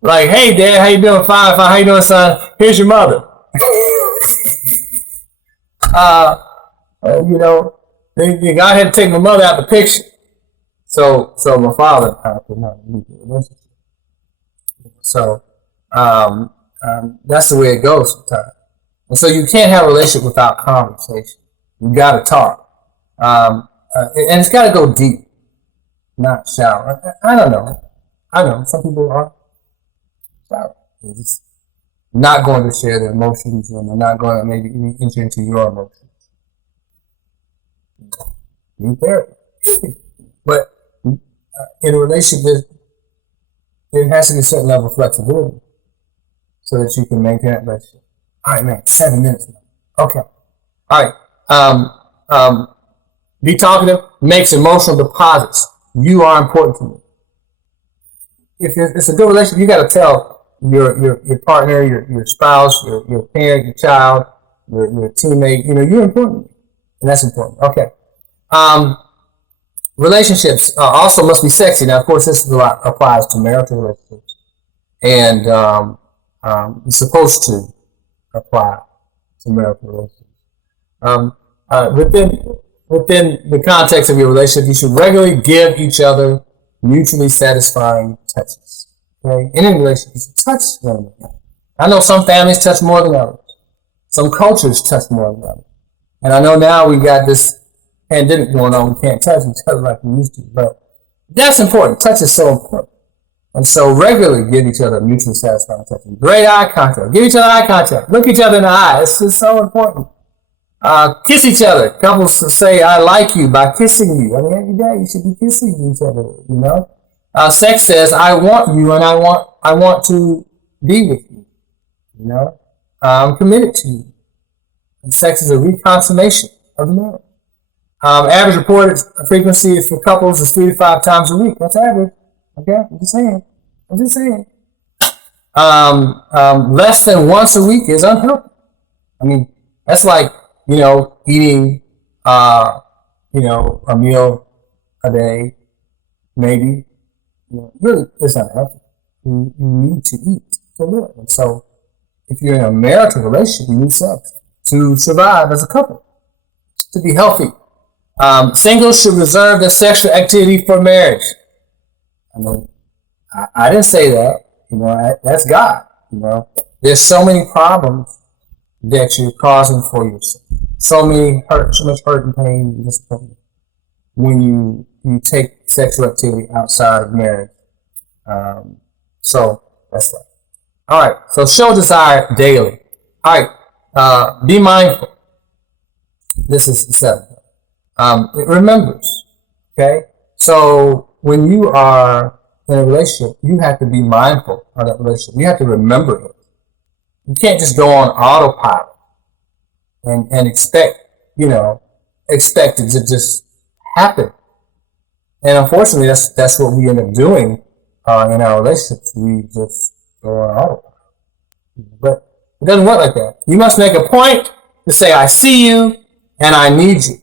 like, "Hey, Dad, how you doing? Fine. How you doing, son? Here's your mother." God had to take my mother out of the picture. So my father could not meet the relationship. So that's the way it goes sometimes. And so you can't have a relationship without conversation. You got to talk. And it's got to go deep, not shallow. I don't know. I know some people are shallow. They're just not going to share their emotions, and they're not going to maybe enter into your emotions. Be therapy. But in a relationship, there has to be a certain level of flexibility so that you can maintain that relationship. All right, man, 7 minutes now. Okay. All right. Be talkative, makes emotional deposits. You are important to me. If it's a good relationship, you got to tell your partner, your spouse, your parent, your child, your teammate, you're important to me. And that's important. Okay. Relationships also must be sexy. Now, of course, this applies to marital relationships. And it's supposed to apply to marital relationships. Within the context of your relationship, you should regularly give each other mutually satisfying touches. Okay? In a relationship, you should touch one another. I know some families touch more than others. Some cultures touch more than others. And I know now we got this pandemic going on. We can't touch each other like we used to. But that's important. Touch is so important. And so regularly give each other mutually satisfying touches. Great eye contact. Give each other eye contact. Look each other in the eye. It's just so important. Kiss each other. Couples say, I like you by kissing you. I mean, every day you should be kissing each other, Sex says, I want you and I want to be with you, I'm committed to you. And sex is a reconsummation of the marriage. Average reported frequency for couples is 3 to 5 times a week. That's average. Okay? I'm just saying. Less than once a week is unhealthy. I mean, that's like, eating, a meal a day, maybe. Really, it's not healthy. You need to eat to live. And so, if you're in a marital relationship, you need sex to survive as a couple, to be healthy. Singles should reserve their sexual activity for marriage. I mean, I didn't say that. That's God. There's so many problems that you're causing for yourself. So much hurt and pain and disappointment when you take sexual activity outside of marriage. So that's that. All right. So show desire daily. All right. Be mindful. This is the 7th. It remembers. Okay. So when you are in a relationship, you have to be mindful of that relationship. You have to remember it. You can't just go on autopilot and expect it to just happen. And unfortunately, that's what we end up doing in our relationships. We just go on autopilot. But it doesn't work like that. You must make a point to say, I see you and I need you.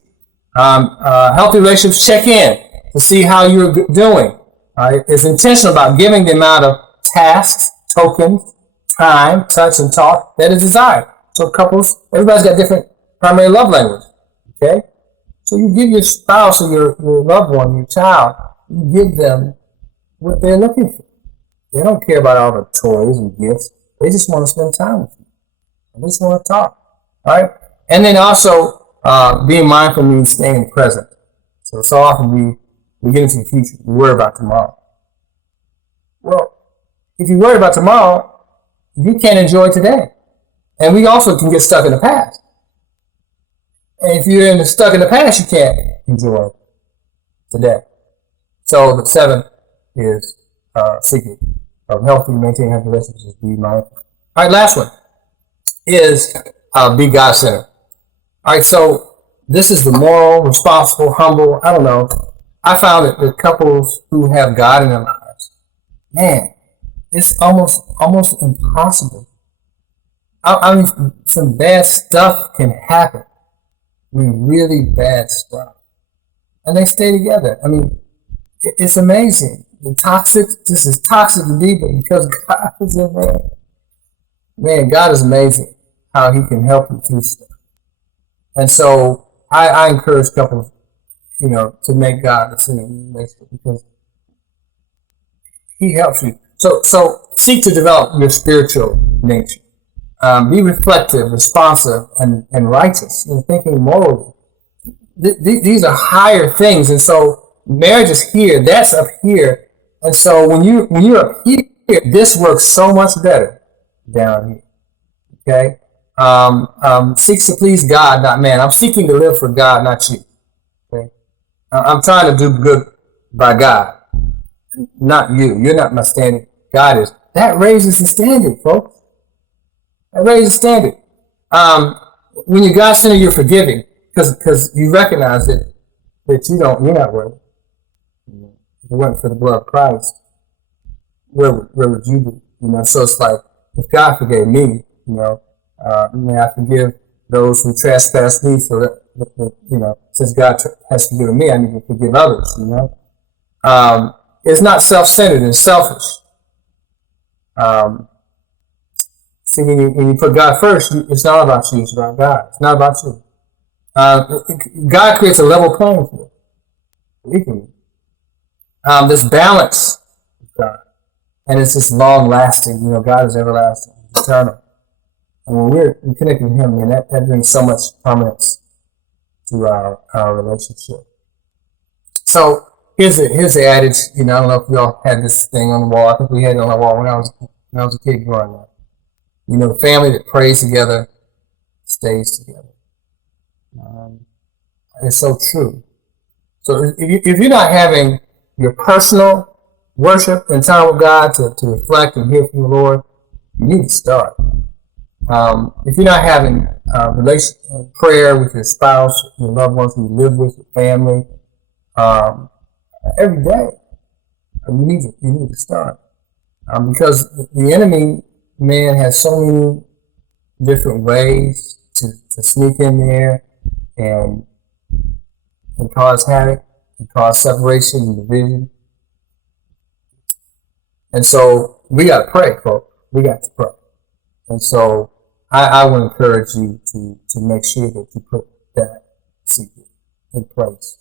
Healthy relationships check in to see how you're doing. It's intentional about giving the amount of tasks, tokens, time, touch, and talk that is desired. So couples, everybody's got different primary love language. Okay? So you give your spouse or your loved one, your child, you give them what they're looking for. They don't care about all the toys and gifts. They just want to spend time with you. They just want to talk. All right? And then also, being mindful means staying present. So often we get into the future. We worry about tomorrow. Well, if you worry about tomorrow, you can't enjoy today. And we also can get stuck in the past. And if you're stuck in the past, you can't enjoy today. So the 7th is secret of healthy, maintaining healthy relationships is be mindful. All right, last one is be God-centered. All right, so this is the moral, responsible, humble. I don't know. I found that the couples who have God in their lives, man, it's almost impossible. I mean, some bad stuff can happen. I mean, really bad stuff. And they stay together. I mean, it's amazing. This is toxic indeed, but because God is in there. Man, God is amazing how He can help you through stuff. And so I encourage couples, to make God the center of the relationship because He helps you. So seek to develop your spiritual nature. Be reflective, responsive, and righteous in thinking morally. These are higher things, and so marriage is here. That's up here, and so when you're up here, this works so much better down here. Okay. Seeks to please God, not man. I'm seeking to live for God, not you. Okay. I'm trying to do good by God, not you. You're not my standard. God is. That raises the standard, folks. That raises the standard. When you're God-centered, you're forgiving because you recognize that you're not worthy. If it wasn't for the blood of Christ, where would you be? So it's like, if God forgave me, may I forgive those who trespass me, so that, since God has forgiven me, I need to forgive others, It's not self-centered and selfish. See, when you put God first, it's not about you, it's about God. It's not about you. God creates a level playing field. Equally. This balance with God. And it's just long-lasting. God is everlasting, eternal. And when we're connected with Him, that brings so much permanence to our relationship. So here's the adage. I don't know if we all had this thing on the wall. I think we had it on the wall when I was a kid growing up. The family that prays together stays together. It's so true. So if you're not having your personal worship and time with God to reflect and hear from the Lord, you need to start. If you're not having prayer with your spouse, your loved ones who you live with, your family, every day, you need to start. Because the enemy, man, has so many different ways to sneak in there and cause havoc and cause separation and division. And so we got to pray, folks. We got to pray. And so I would encourage you to make sure that you put that secret in place.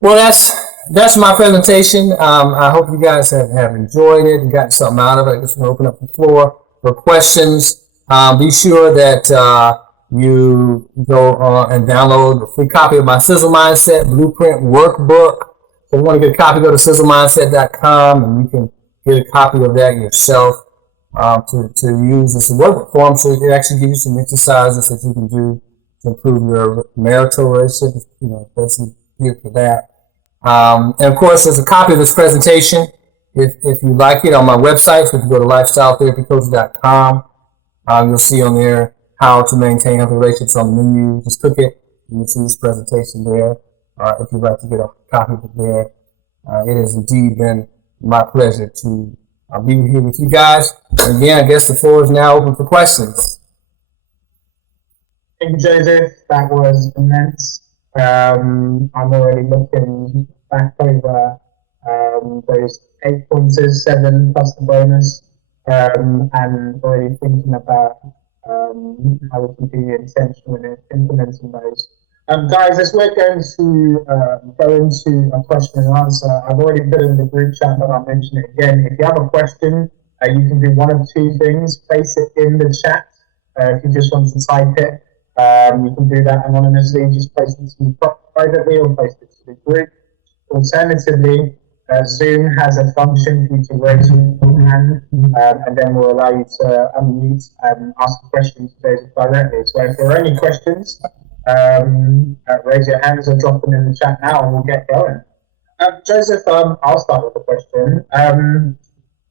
Well, that's my presentation. I hope you guys have enjoyed it and gotten something out of it. I just want to open up the floor for questions. Be sure that you go and download a free copy of my Sizzle Mindset Blueprint Workbook. So if you want to get a copy, go to sizzlemindset.com and you can get a copy of that yourself to use as a workbook form. So it actually gives you some exercises that you can do to improve your marital relationship. Basically here for that. And of course, there's a copy of this presentation if you like it on my website. So if you go to lifestyletherapycoach.com, you'll see on there how to maintain healthy relationships on the menu. Just click it, and you'll see this presentation there. If you'd like to get a copy of it there, it has indeed been my pleasure to be here with you guys. And again, I guess the floor is now open for questions. Thank you, Joseph. That was immense. I'm already looking back over those 8 pointers, 7 plus the bonus, and already thinking about how we can be intentional in implementing those. Guys, as we're going to go into a question and answer, I've already put in the group chat, but I'll mention it again. If you have a question, you can do one of 2 things. Place it in the chat if you just want to type it. You can do that anonymously, just post it to me privately or post it to the group. Alternatively, Zoom has a function for you to raise your hand, and then we'll allow you to unmute and ask a question to Joseph directly. So if there are any questions, raise your hands or drop them in the chat now and we'll get going. Joseph, I'll start with the question.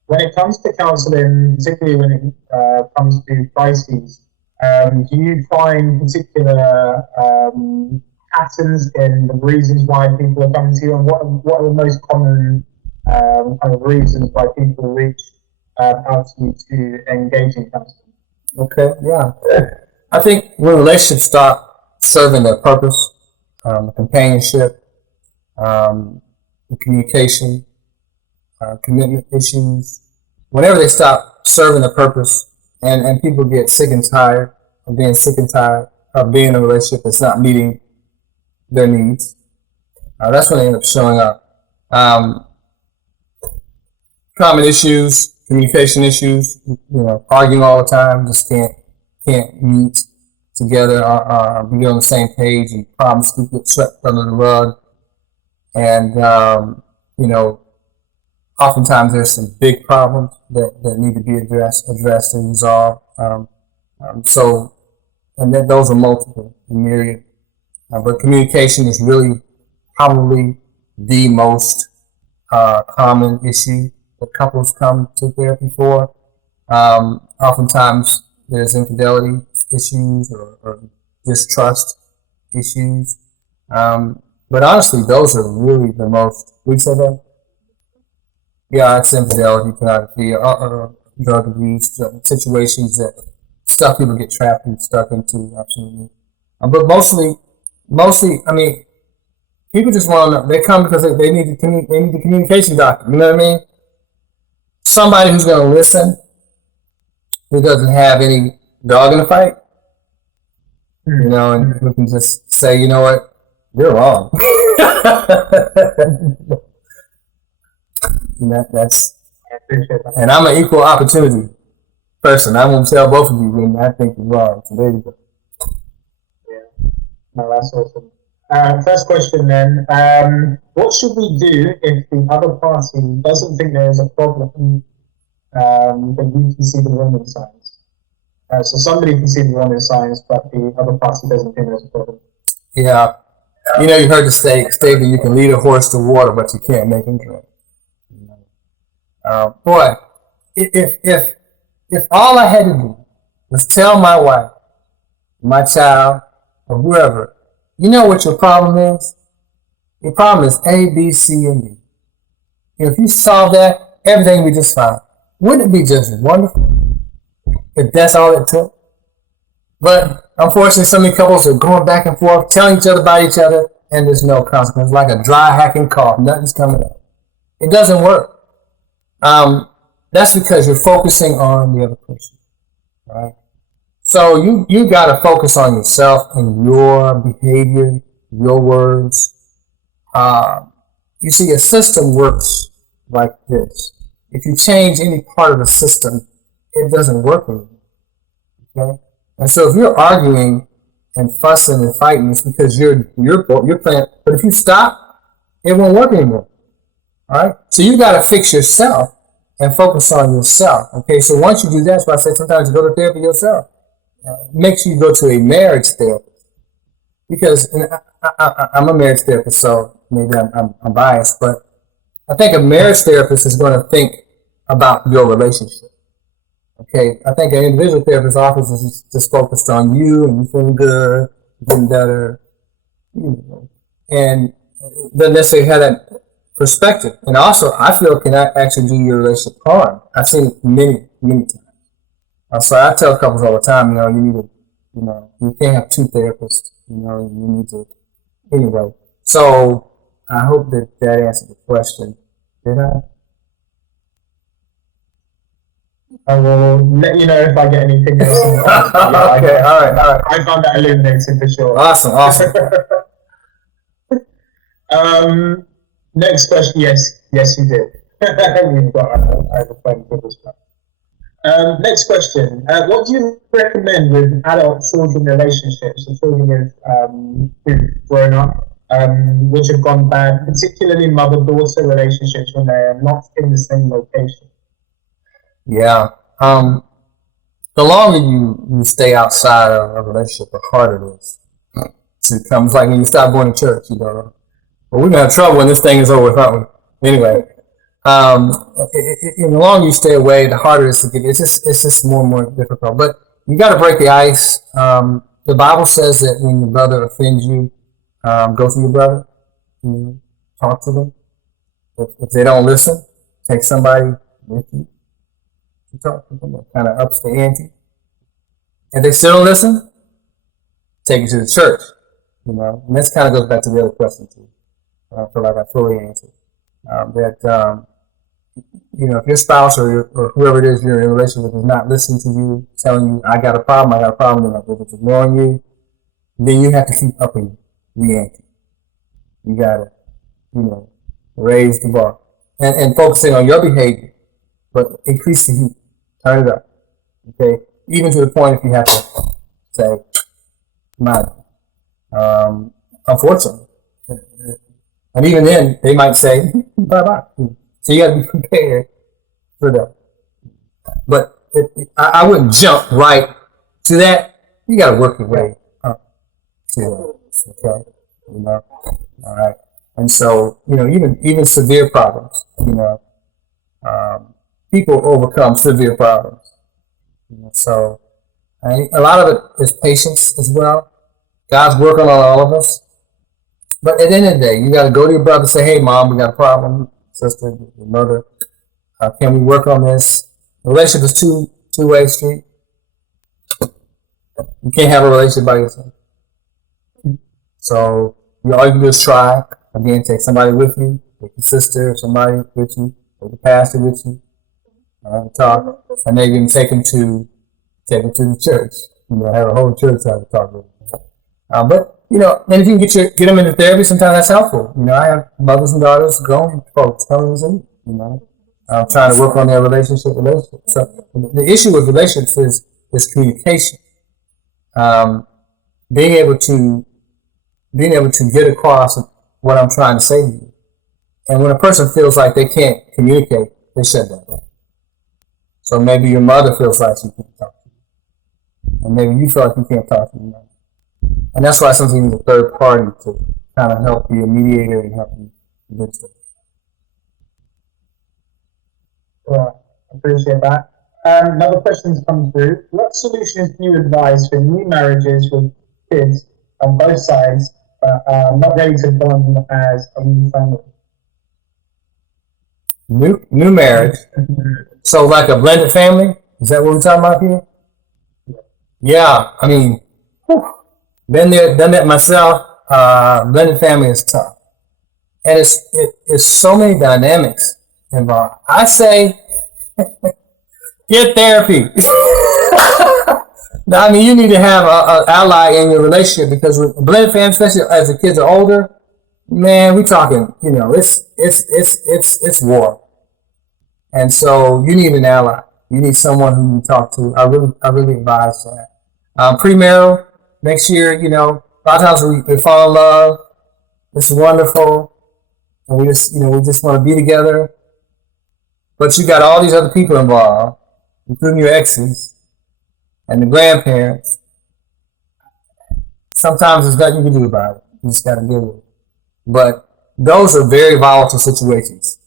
When it comes to counselling, particularly when it comes to crises, do you find particular patterns in the reasons why people are coming to you, and what are the most common kind of reasons why people reach out to you to engage in counselling? Okay, yeah. I think when relationships start serving their purpose, companionship, communication, commitment issues, whenever they stop serving their purpose, and people get sick and tired of being sick and tired of being in a relationship that's not meeting their needs, that's when they end up showing up. common issues, communication issues, arguing all the time, just can't meet together, be on the same page, and problems get swept under the rug. And, oftentimes there's some big problems that need to be addressed and resolved. And then those are multiple, myriad. But communication is really probably the most common issue that couples come to therapy for. Oftentimes there's infidelity issues or distrust issues. But honestly, those are really the most, we say that? Yeah, it's infidelity, pornography, drug abuse, situations that stuff people get trapped and stuck into, absolutely. But mostly, I mean, people just want to, they come because they need the communication doctor, you know what I mean? Somebody who's going to listen, who doesn't have any dog in the fight, and who can just say, you know what, you're wrong. And I'm an equal opportunity person. I'm going to tell both of you when I think you're wrong. So there you go. Yeah, no, that's awesome. First question then. What should we do if the other party doesn't think there is a problem, but you can see the warning signs? So somebody can see the warning signs, but the other party doesn't think there's a problem. Yeah. You heard the statement, you can lead a horse to water, but you can't make him drink. Boy, if all I had to do was tell my wife, my child, or whoever, you know what your problem is? Your problem is A, B, C, and D. If you solve that, everything we just found. Wouldn't it be just wonderful if that's all it took? But unfortunately, so many couples are going back and forth, telling each other about each other, and there's no consequence. Like a dry hacking cough, nothing's coming up. It doesn't work. That's because you're focusing on the other person, right? So you got to focus on yourself and your behavior, your words. You see, a system works like this. If you change any part of the system, it doesn't work anymore. Okay? And so if you're arguing and fussing and fighting, it's because you're playing. But if you stop, it won't work anymore. All right? So you got to fix yourself and focus on yourself. Okay? So once you do that, that's why I say sometimes you go to therapy yourself. Make sure you go to a marriage therapist, because I'm a marriage therapist, so maybe I'm biased, but I think a marriage therapist is going to think about your relationship. Okay, I think an individual therapist's office is just focused on you and you feeling good, getting better, and doesn't necessarily have that perspective. And also, I feel can actually do your relationship harm. I've seen it many times. So I tell couples all the time, you need to, you can't have two therapists, you need to, anyway. So I hope that answered the question. Did I? I will let you know if I get anything else. Okay, all right. I found that illuminating for sure. Awesome. Next question. Yes, you did. We've got a phone for this one. Next question. What do you recommend with adult children relationships, the children who've grown up, which have gone bad, particularly mother-daughter relationships when they are not in the same location? Yeah. The longer you stay outside of a relationship, the harder it is to come. It's like when you stop going to church, But we're going to have trouble when this thing is over, aren't we? Anyway. The longer you stay away, the harder it is to get. It's just more and more difficult. But you got to break the ice. The Bible says that when your brother offends you, go to your brother, talk to them. If they don't listen, take somebody with you to talk to them. It kind of ups the ante. If they still don't listen, take it to the church. And this kind of goes back to the other question too. I feel like I fully answered. If your spouse or whoever it is you're in a relationship with is not listening to you, telling you, I got a problem, if it's ignoring you, then you have to keep upping the ante. You got to, raise the bar. And focusing on your behavior. but increase the heat, turn it up, okay? Even to the point if you have to say, not, unfortunately. And even then, they might say, bye-bye. So you got to be prepared for that. But I wouldn't jump right to that. You got to work your way up to that, okay? You know, all right. And so, even severe problems, people overcome severe problems. So, a lot of it is patience as well. God's working on all of us. But at the end of the day, you got to go to your brother and say, hey, mom, we got a problem. Sister, your mother, can we work on this? The relationship is two-way street. You can't have a relationship by yourself. So all you can do is try. Again, take somebody with you, take your sister or somebody with you, take the pastor with you, talk, and maybe even take them to the church. Have a whole church have a talk with them. But and if you can get them into therapy, sometimes that's helpful. I have mothers and daughters, grown folks, coming to me. Trying to work on their relationship. So the issue with relationships is communication. Being able to get across what I'm trying to say to you. And when a person feels like they can't communicate, they shut down. So maybe your mother feels like she can't talk to you. And maybe you feel like you can't talk to your mother. And that's why sometimes you need a third party to kind of help be a mediator and help you with it. Well, I appreciate that. Another question's come through. What solutions do you advise for new marriages with kids on both sides that are not ready to bond as a new family? New marriage. So like a blended family? Is that what we're talking about here? Yeah, I mean, been there, done that myself. Blended family is tough. And it's so many dynamics involved. I say, get therapy. Now, I mean, you need to have an ally in your relationship because with a blended family, especially as the kids are older, man, we talking, it's war. And so you need an ally. You need someone who you talk to. I really advise that. Premarital, next year, a lot of times we fall in love. It's wonderful. And we just want to be together. But you got all these other people involved, including your exes and the grandparents. Sometimes there's nothing you can do about it. You just got to deal with it. But those are very volatile situations.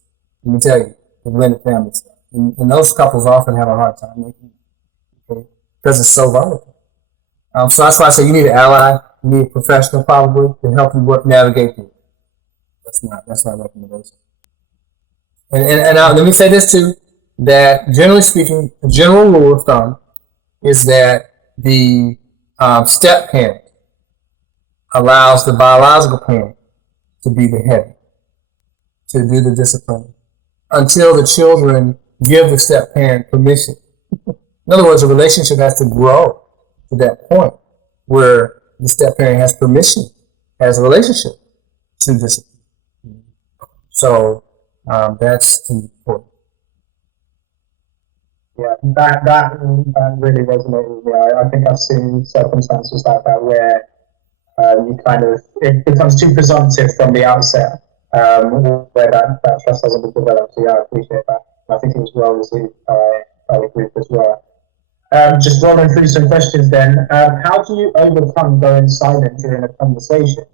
Let me tell you, the blended family stuff. And those couples often have a hard time making it, okay? Because it's so volatile. So that's why I say you need an ally, you need a professional probably to help you navigate through it. That's my recommendation. And let me say this too, that generally speaking, a general rule of thumb is that the step parent allows the biological parent to be the head, to do the discipline, until the children give the step parent permission. In other words, a relationship has to grow to that point where the step parent has permission, has a relationship to discipline. So that's important. Yeah, that really resonated with me. I think I've seen circumstances like that where it becomes too presumptive from the outset, where that trust hasn't been developed. So yeah, I appreciate that. I think it was well received by the group as well. Just rolling through some questions then. How do you overcome going silent during a conversation?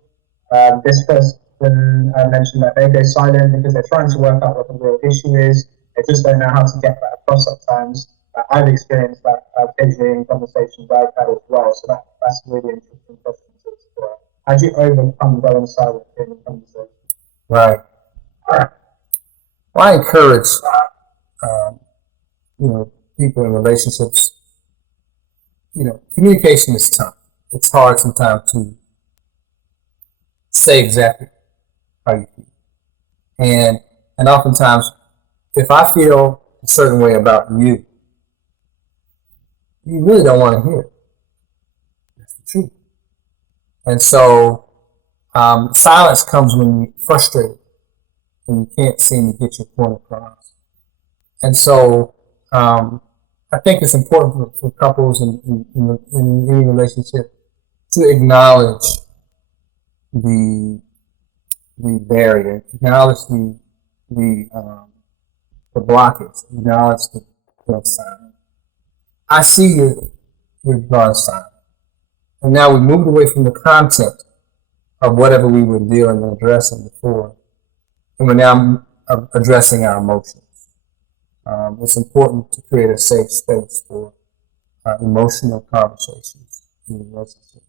This person mentioned that they go silent because they're trying to work out what the real issue is. They just don't know how to get that across sometimes. I've experienced that occasionally in conversations I've had as well. So that's a really interesting question to explore. How do you overcome going silent during a conversation? Right. Well, I encourage, people in relationships. Communication is tough. It's hard sometimes to say exactly how you feel. And oftentimes, if I feel a certain way about you, you really don't want to hear it. That's the truth. And so, silence comes when you're frustrated and you can't seem to get your point across. And so I think it's important for couples in any relationship to acknowledge the the barrier, acknowledge the blockage, acknowledge the sign. I see your God sign. And now we moved away from the content of whatever we were dealing and addressing before. And we're now addressing our emotions. It's important to create a safe space for emotional conversations in a relationship.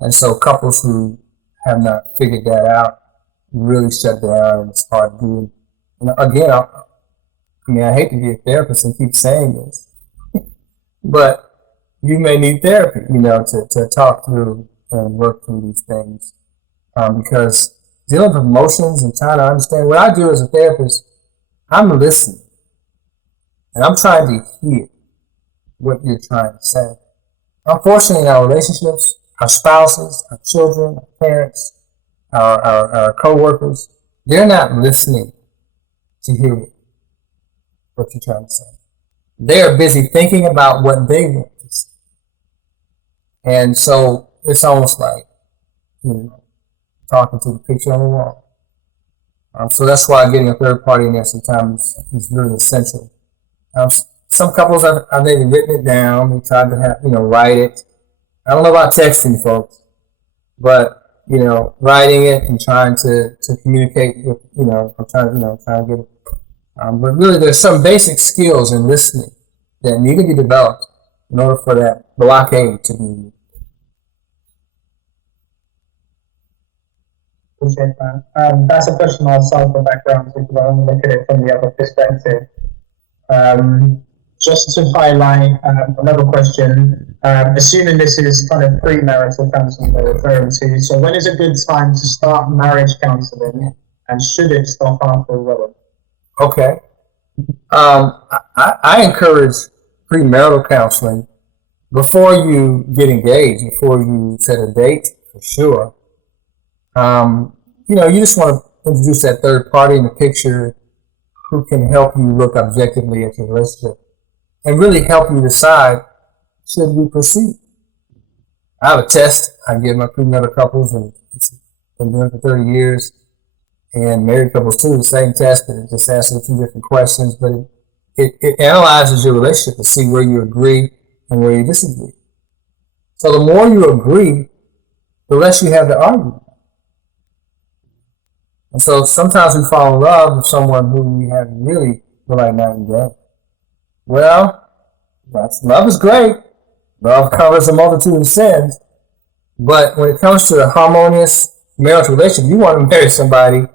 And so couples who have not figured that out really shut down, and it's hard to do. And again, I hate to be a therapist and keep saying this, but you may need therapy, to talk through and work through these things. Because dealing with emotions and trying to understand, what I do as a therapist, I'm listening. And I'm trying to hear what you're trying to say. Unfortunately, in our relationships, our spouses, our children, our parents, our co-workers, they're not listening to hear what you're trying to say. They are busy thinking about what they want to say. And so it's almost like, talking to the picture on the wall. So that's why getting a third party in there sometimes is really essential. Some couples have maybe written it down. They tried to write it. I don't know about texting, folks, but writing it and trying to communicate with, I'm trying to get it. But really, there's some basic skills in listening that need to be developed in order for that blockade to be. Appreciate that. That's a question I'll solve for background because I want to look at it from the other perspective. Just to highlight another question, assuming this is kind of premarital counseling we're referring to, so when is a good time to start marriage counseling, and should it stop after a wedding? Okay. I encourage premarital counseling before you get engaged, before you set a date, for sure. You just want to introduce that third party in the picture who can help you look objectively at your relationship and really help you decide, should we proceed? I have a test I give my premarital couples, and it's been doing it for 30 years, and married couples too, the same test, and it just asks a few different questions, but it analyzes your relationship to see where you agree and where you disagree. So the more you agree, the less you have to argue. And so sometimes we fall in love with someone who we have really feel like night and day. Well, love is great. Love covers a multitude of sins. But when it comes to a harmonious marital relationship, you want to marry somebody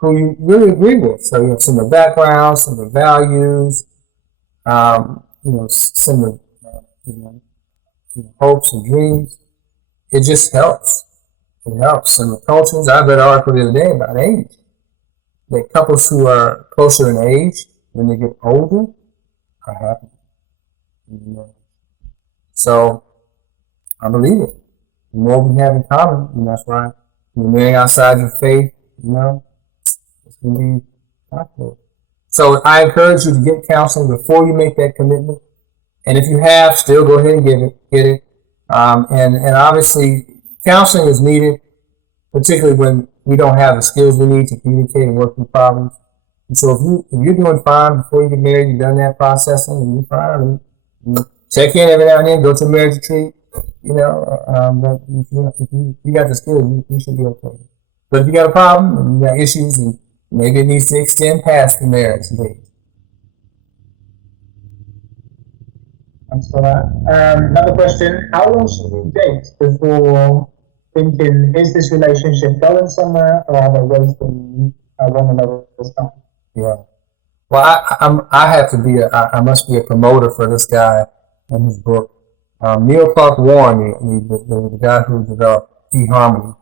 who you really agree with. So you have similar backgrounds, similar values, similar hopes and dreams. It just helps. It helps. In the cultures, I read an article the other day about age. That couples who are closer in age, when they get older, are happy. So, I believe it. The more we have in common, and that's why when you're marrying outside your faith, it's going to be possible. So, I encourage you to get counseling before you make that commitment. And if you have, still go ahead and get it. And obviously, counseling is needed, particularly when we don't have the skills we need to communicate and work through problems. And so if you're doing fine before you get married, you've done that processing, and you're fine, check in every now and then, go to a marriage retreat, but if you got the skills, you should be okay. But if you got a problem and you got issues, and maybe it needs to extend past the marriage date. Thanks for that. Another question, how long should we date before thinking, is this relationship going somewhere, or are they wasting one another's time? Yeah. Well, I must be a promoter for this guy and his book. Neil Clark Warren, the guy who developed eHarmony,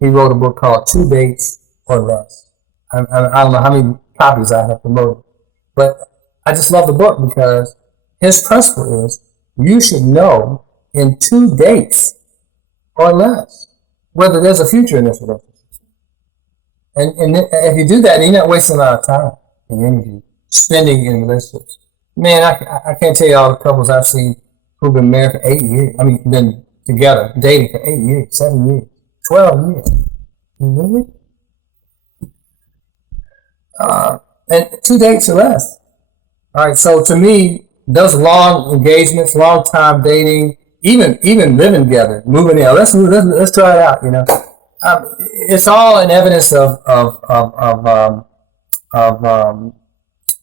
he wrote a book called 2 Dates or Less. I don't know how many copies I have promoted, but I just love the book because his principle is you should know in 2 dates or less whether there's a future in this relationship. And if you do that, you're not wasting a lot of time and energy. spending in relationships. Man, I can't tell you all the couples I've seen who've been married for 8 years. I mean, been together, dating for 8 years, 7 years, 12 years. Really? And 2 dates or less. All right. So to me, those long engagements, long time dating, even living together, moving in, let's try it out. It's all an evidence of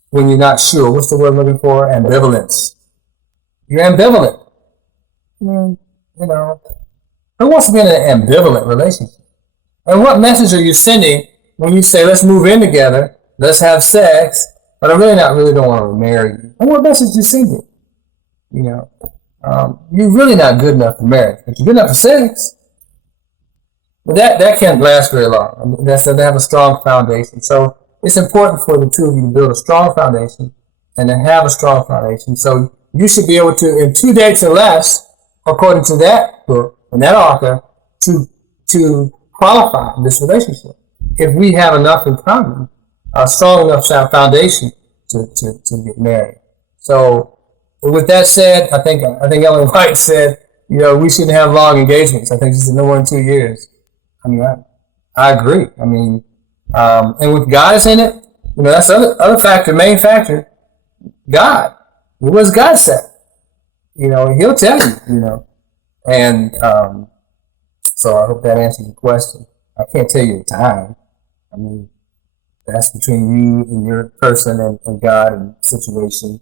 when you're not sure. What's the word I'm looking for? Ambivalence. You're ambivalent. Who wants to be in an ambivalent relationship? And what message are you sending when you say, let's move in together, let's have sex, but I really don't want to marry you? And what message are you sending? You're really not good enough for marriage, but you're good enough for sex. But that can't last very long. That's to have a strong foundation. So it's important for the two of you to build a strong foundation and to have a strong foundation. So you should be able to, in 2 dates or less, according to that book and that author, to qualify this relationship. If we have enough in common, a strong enough foundation to get married. So with that said, I think Ellen White said, we shouldn't have long engagements. I think she said no more than 2 years. I mean, I agree. I mean, and with God is in it, that's the other factor, main factor. God. What does God say? He'll tell you, and so I hope that answers the question. I can't tell you the time. I mean, that's between you and your person and God and situation.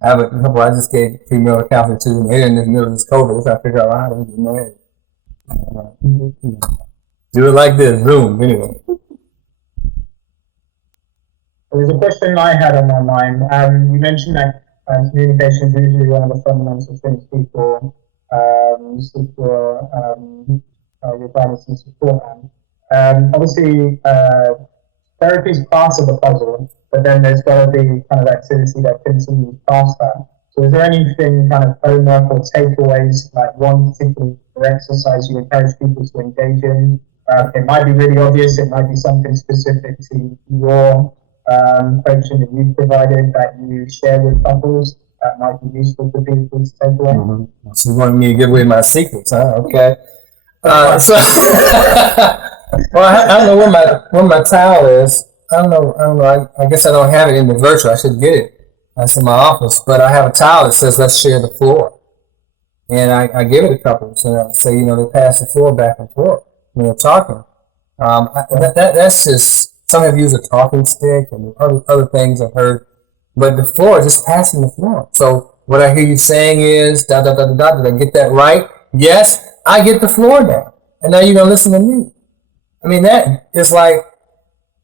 I have a couple I just gave female counseling to, and they're in the middle of this COVID. We're trying to figure out how to get married. Do it like this, Zoom, anyway. There's a question I had on my mind. You mentioned that communication is usually one of the fundamental things people seek for your guidance and support on. Obviously, therapy is part of the puzzle, but then there's got to be kind of activity that continues past that. So is there anything kind of homework or takeaways, like one particular exercise you encourage people to engage in? It might be really obvious, it might be something specific to your coaching that you've provided that you share with couples that might be useful for people to take away. Mm-hmm. So you want me to give away my secrets, huh? Okay. So well, I don't know where my towel is. I don't know. I guess I don't have it in the virtual. I should get it. That's in my office. But I have a towel that says, let's share the floor. And I give it to couples. And I say, they pass the floor back and forth when they're talking. That's just, some have used a talking stick and other things I've heard. But the floor, just passing the floor. So what I hear you saying is, Did I get that right? Yes, I get the floor now. And now you're going to listen to me. I mean, that is like,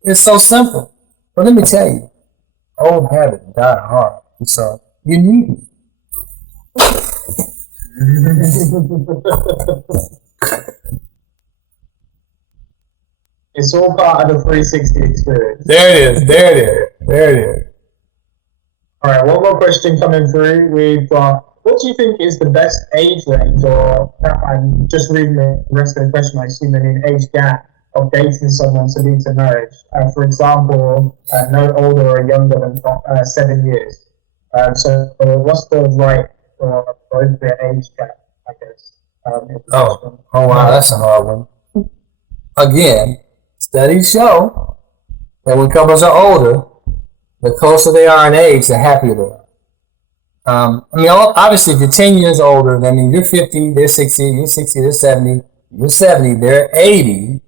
it's so simple. But let me tell you, old habits die hard. So you need me. It's all part of the 360 experience. There it is. All right, one more question coming through. We've got, what do you think is the best age range, or I'm just reading the rest of the question, I assume an age gap of dating someone to lead to marriage? For example, no older or younger than 7 years. So what's the right or appropriate age gap, I guess? Oh wow, that's a hard one. Again, studies show that when couples are older, the closer they are in age, the happier they are. Obviously, if you're 10 years older, that means you're 50, they're 60, you're 60, they're 70, you're 70, they're 80.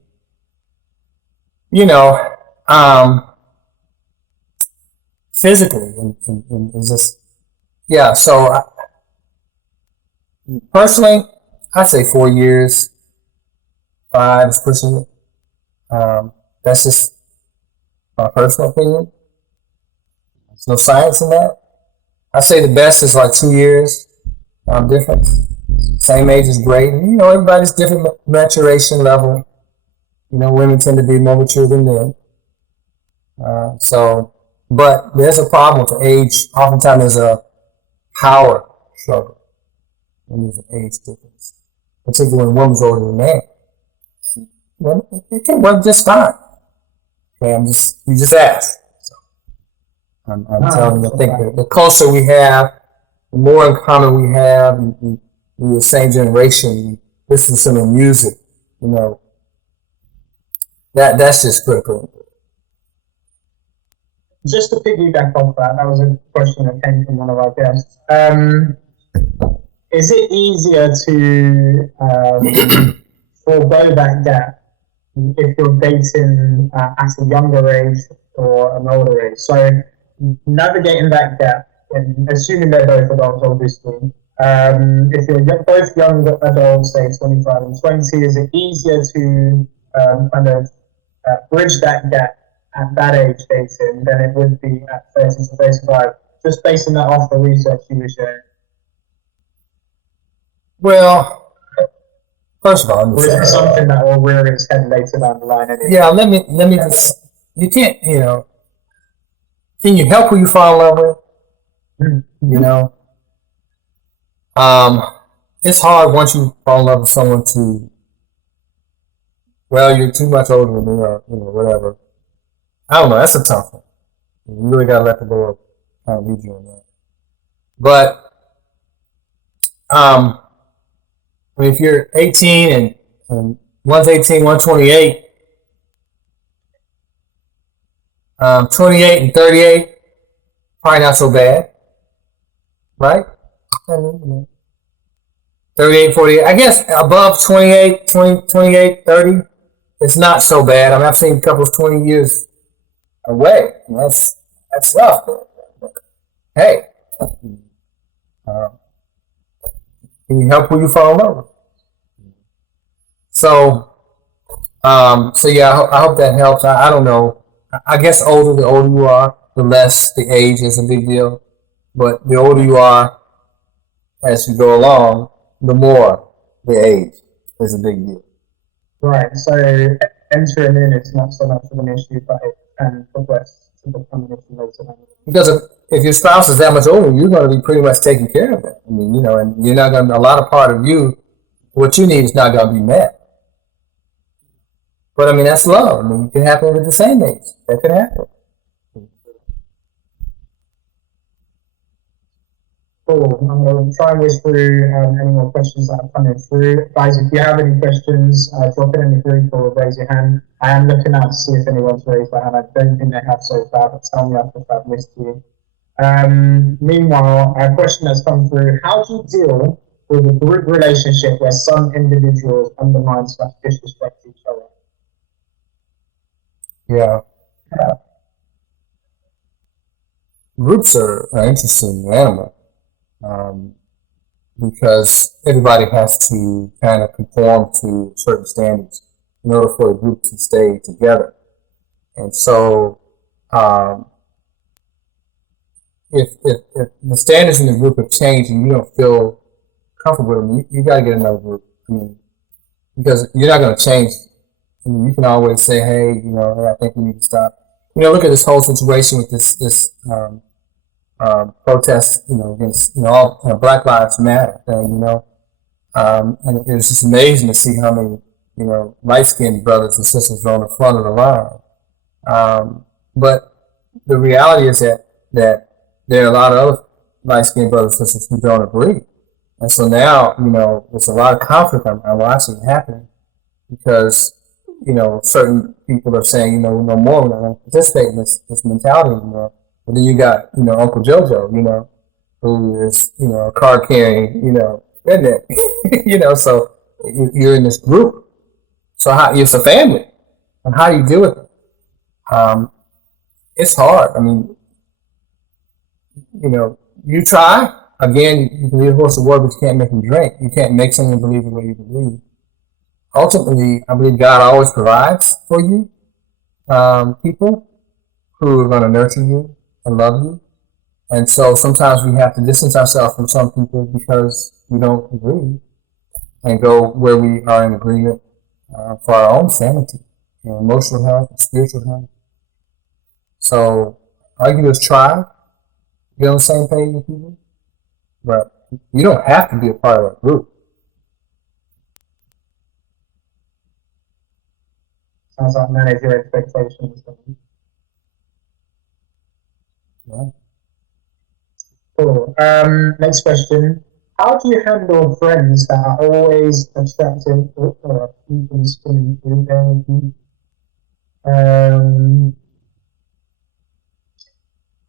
Physically, and just, yeah. So, personally, I'd say 4 years, 5 is pushing it. That's just my personal opinion. There's no science in that. I say the best is like 2 years difference. Same age is great. And, everybody's different maturation level. Women tend to be more mature than men. But there's a problem with age. Oftentimes there's a power struggle when there's an age difference, particularly when a woman's older than a man. Well, it can work just fine. Okay, you just asked. So, I'm Ah, telling you, I think the closer we have, the more in common we have. We're the same generation. We listen to some of the music. You know, that's just critical. just to piggyback off that, that was a question that came from one of our guests. Is it easier to forego that gap if you're dating at a younger age or an older age? So navigating that gap, and assuming they're both adults, obviously. If you're both young adults, say 25 and 20, is it easier to kind of bridge that gap at that age dating than it would be at 30 to 35? Just basing that off the research you were sharing. Well, first of all, Or is it something that will rear its head later down the line anyway? yeah, let me just. You can't, you know. Can you help who you fall in love with? You know, it's hard once you fall in love with someone to. Well, you're too much older than me, or whatever. I don't know. That's a tough one. You really gotta let the Lord kind of lead you in that. But I mean, if you're 18 and one's 18, one's 28, 28 and 38, probably not so bad, right? 38, 48. I guess above 28, 20, 28, 30, it's not so bad. I mean, I've seen couples 20 years away. That's rough. Hey, uh, can you help who you fall in love with? So yeah, I hope that helps. I don't know. I guess the older you are, the less the age is a big deal. But the older you are, as you go along, the more the age is a big deal. Right. So entering in is not so much of an issue, but it can progress to become an issue later on. Because if your spouse is that much older, you're going to be pretty much taking care of it. I mean, and you're not going to, a lot of part of you, what you need is not going to be met. But I mean, that's love. I mean, it can happen with the same age. That can happen. Cool. I'm going to try and whiz through any more questions that are coming through. Guys, if you have any questions, drop it in the group or raise your hand. I am looking out to see if anyone's raised their hand. I don't think they have so far, but tell me if I've missed you. Meanwhile, a question that's come through: how do you deal with a group relationship where some individuals undermine / disrespect each other? Yeah. Groups are an interesting animal because everybody has to kind of conform to certain standards in order for a group to stay together. And so, if the standards in the group have changed and you don't feel comfortable with them, you got to get another group. I mean, because you're not going to change. I mean, you can always say, hey, hey, I think we need to stop. Look at this whole situation with this protest, against all Black Lives Matter thing, and it was just amazing to see how many light-skinned brothers and sisters are on the front of the line. But the reality is that there are a lot of other light-skinned brothers and sisters who don't agree, and so now there's a lot of conflict I'm watching happening because certain people are saying no more, we're not going to participate in this mentality anymore. But then you got, Uncle JoJo, who is, a card carrying, redneck, so you're in this group. So it's a family. And how do you deal with it? It's hard. I mean, you try. Again, you can lead a horse to water, but you can't make him drink. You can't make someone believe the way you believe. Ultimately, I believe God always provides for you people who are going to nurture you and love you. And so sometimes we have to distance ourselves from some people because we don't agree and go where we are in agreement for our own sanity, emotional health, and spiritual health. So all you can do is try, get on the same page with people, but you don't have to be a part of that group. Sounds like manage your expectations. Yeah. Cool. Next question. How do you handle friends that are always attracted or even spinning through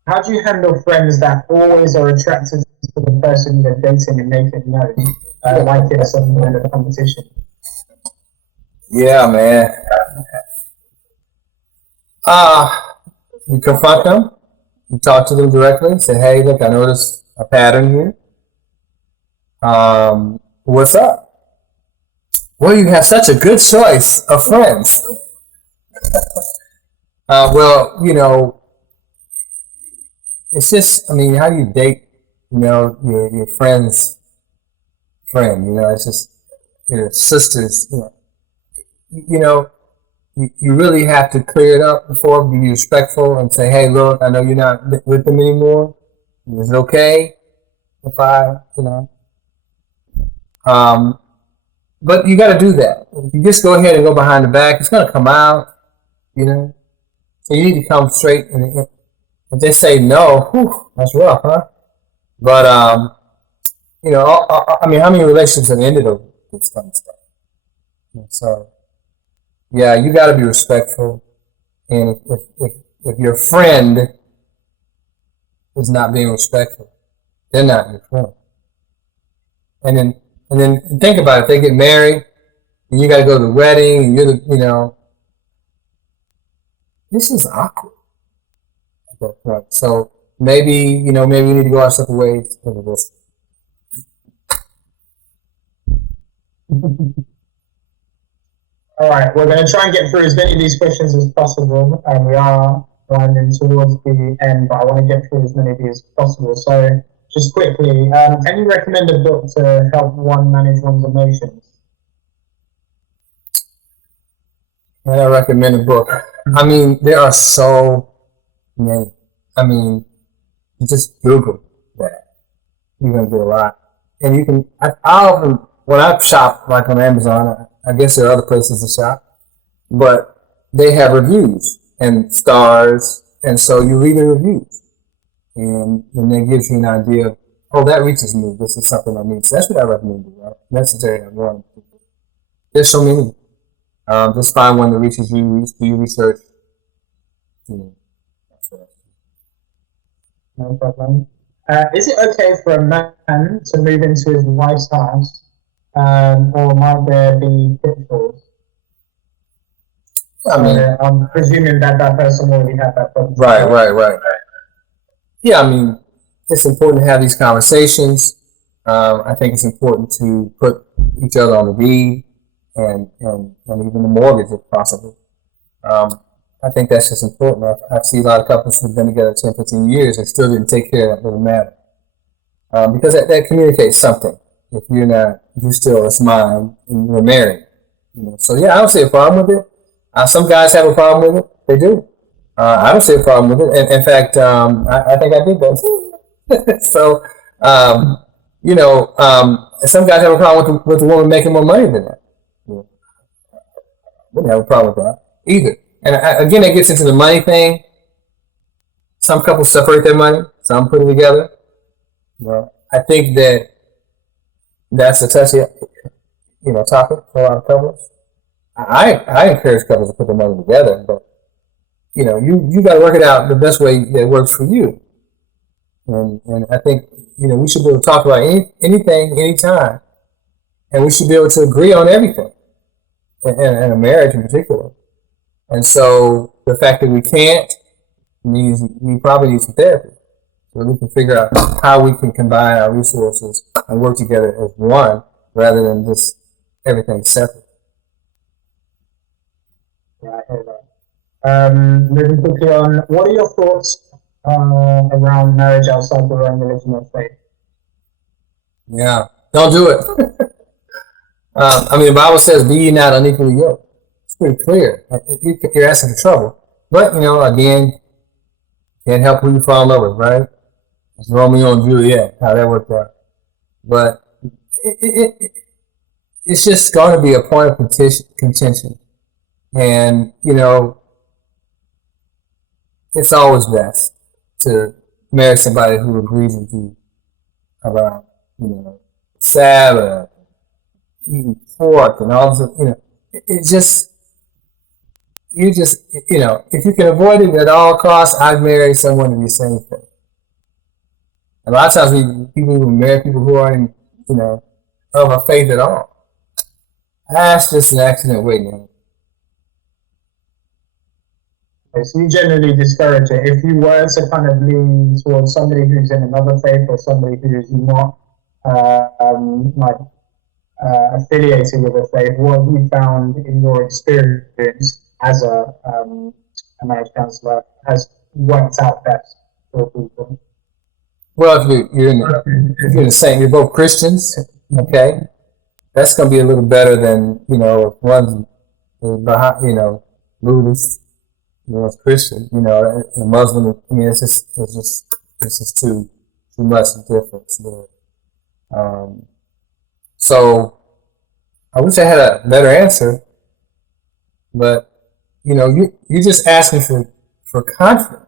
how do you handle friends that always are attracted to the person they're dating and make it known, like it's some kind of competition? Yeah, man. You confront them. You talk to them directly. Say, hey, look, I noticed a pattern here. What's up? Well, you have such a good choice of friends. Well, it's just, I mean, how do you date, your friend's friend? It's just your sister's, you know, you really have to clear it up before, be respectful and say, hey, look, I know you're not with them anymore. Is it okay if but you got to do that. If you just go ahead and go behind the back, it's going to come out, So you need to come straight. And if they say no, whew, that's rough, huh? But, I mean, how many relationships have ended over this kind of stuff? So, yeah, you got to be respectful. And if your friend is not being respectful, they're not your friend. And then think about it. If they get married and you got to go to the wedding and this is awkward at that point. So maybe we need to go our separate ways over this. All right, we're going to try and get through as many of these questions as possible, and we are winding towards the end, but I want to get through as many of these as possible. So, just quickly, can you recommend a book to help one manage one's emotions? I recommend a book. I mean, there are so many. I mean, just Google that. You're going to get a lot. And you can, I often, when I shop, like on Amazon, I guess there are other places to shop, but they have reviews and stars, and so you read the reviews, and that gives you an idea of, oh, that reaches me. This is something I need. So that's what I recommend. Right? Necessary. There's so many. Just find one that reaches you. Do your research. No problem. Is it okay for a man to move into his wife's house, or might there be pitfalls? I mean, I'm presuming that person already had that problem. Right. Yeah, I mean, it's important to have these conversations. I think it's important to put each other on the deed and even the mortgage if possible. I think that's just important. I see a lot of couples who've been together 10, 15 years and still didn't take care of that little matter. Because that communicates something. If you still, it's mine, and you're married. So yeah, I don't see a problem with it. Some guys have a problem with it. They do. I don't see a problem with it. And in fact, I think I did that. So, some guys have a problem with the woman making more money than that. Wouldn't have a problem with that either. And again, it gets into the money thing. Some couples separate their money. Some put it together. I think that's a touchy, topic for a lot of couples. I encourage couples to put their money together, but you got to work it out the best way that works for you. And I think we should be able to talk about anything, anytime, and we should be able to agree on everything, in a marriage in particular. And so the fact that we can't means we probably need some therapy, so we can figure out how we can combine our resources and work together as one rather than just everything separate. Yeah, I hear that. Moving quickly on, what are your thoughts around marriage outside your own religion or faith? Yeah, don't do it. I mean, the Bible says, "Be ye not unequally yoked." It's pretty clear. You're asking for trouble. But again, can't help who you fall in love with, right? It's Romeo and Juliet, how that worked out. But it's just going to be a point of contention. And, it's always best to marry somebody who agrees with you about, Sabbath, eating pork, and all this, it just, if you can avoid it at all costs, I'd marry someone of your same faith. A lot of times people who marry people who aren't, of a faith at all. That's just an accident waiting on. Okay, so you generally discourage it. If you were to kind of lean towards somebody who's in another faith or somebody who's not affiliated with a faith, what have you found in your experience as a marriage counselor has worked out best for people? Well, if you're in the same, you're both Christians, okay, that's going to be a little better than, if one's behind, Buddhist, it's Christian, a Muslim. I mean, it's just too much difference there. So I wish I had a better answer, but you're just asking for confidence,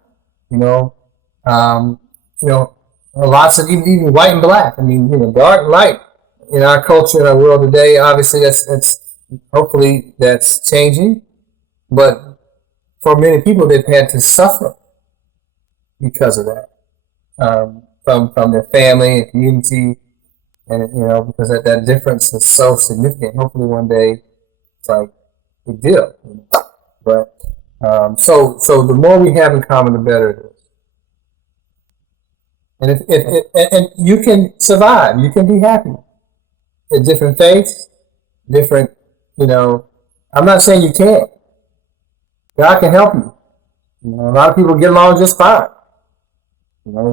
lots of even white and black. I mean, dark and light in our culture, in our world today. Obviously, that's hopefully that's changing, but for many people, they've had to suffer because of that, from their family and community, and because that difference is so significant. Hopefully, one day it's like a big deal. But so the more we have in common, the better it is. And you can survive, you can be happy in different faiths, different. I'm not saying you can't. God can help you. A lot of people get along just fine.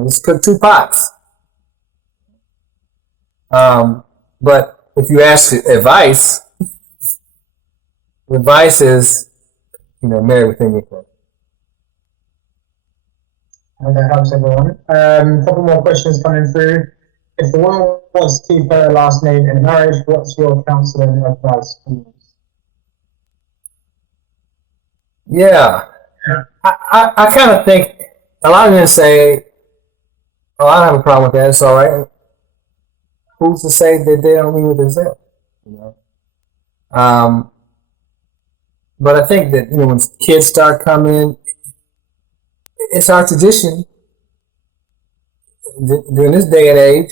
Just cook 2 pots. But if you ask advice is, marry within your faith. And that helps everyone. A couple more questions coming through. If the woman wants to keep her last name in marriage, what's your counseling advice? Yeah. I kind of think a lot of them say, "Oh, I don't have a problem with that. It's all right." Who's to say that they don't mean what they say? But I think that when kids start coming in, it's our tradition during this day and age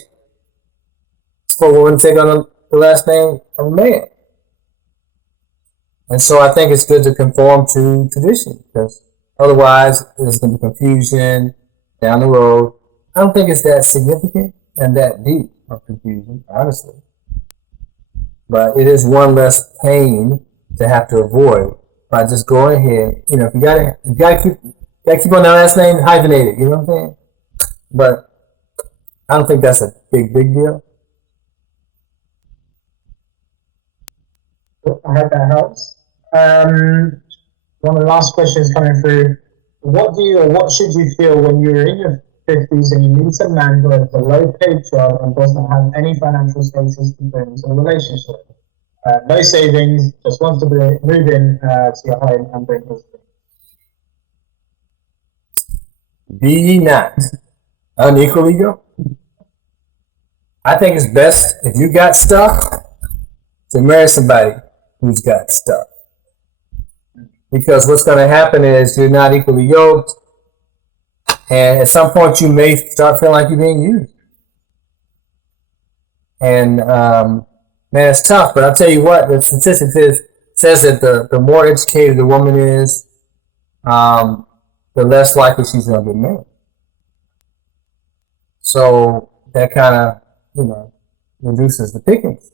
for a woman to take on the last name of a man. And so I think it's good to conform to tradition, because otherwise there's going to be confusion down the road. I don't think it's that significant and that deep of confusion, honestly. But it is one less pain to have to avoid by just going ahead. If you gotta keep on that last name hyphenated. You know what I'm saying? But I don't think that's a big deal. I hope that helps. One of the last questions coming through. What should you feel when you're in your 50s and you meet a man who has a low-paid job and doesn't have any financial status to bring to a relationship? No savings, just wants to move in to your home and bring his things. Be ye not unequally yoked. I think it's best, if you got stuff, to marry somebody who's got stuff. Because what's going to happen is you're not equally yoked, and at some point you may start feeling like you're being used. And man, it's tough. But I'll tell you what, the statistics says that the more educated the woman is, the less likely she's going to get married. So that kind of, reduces the pickings.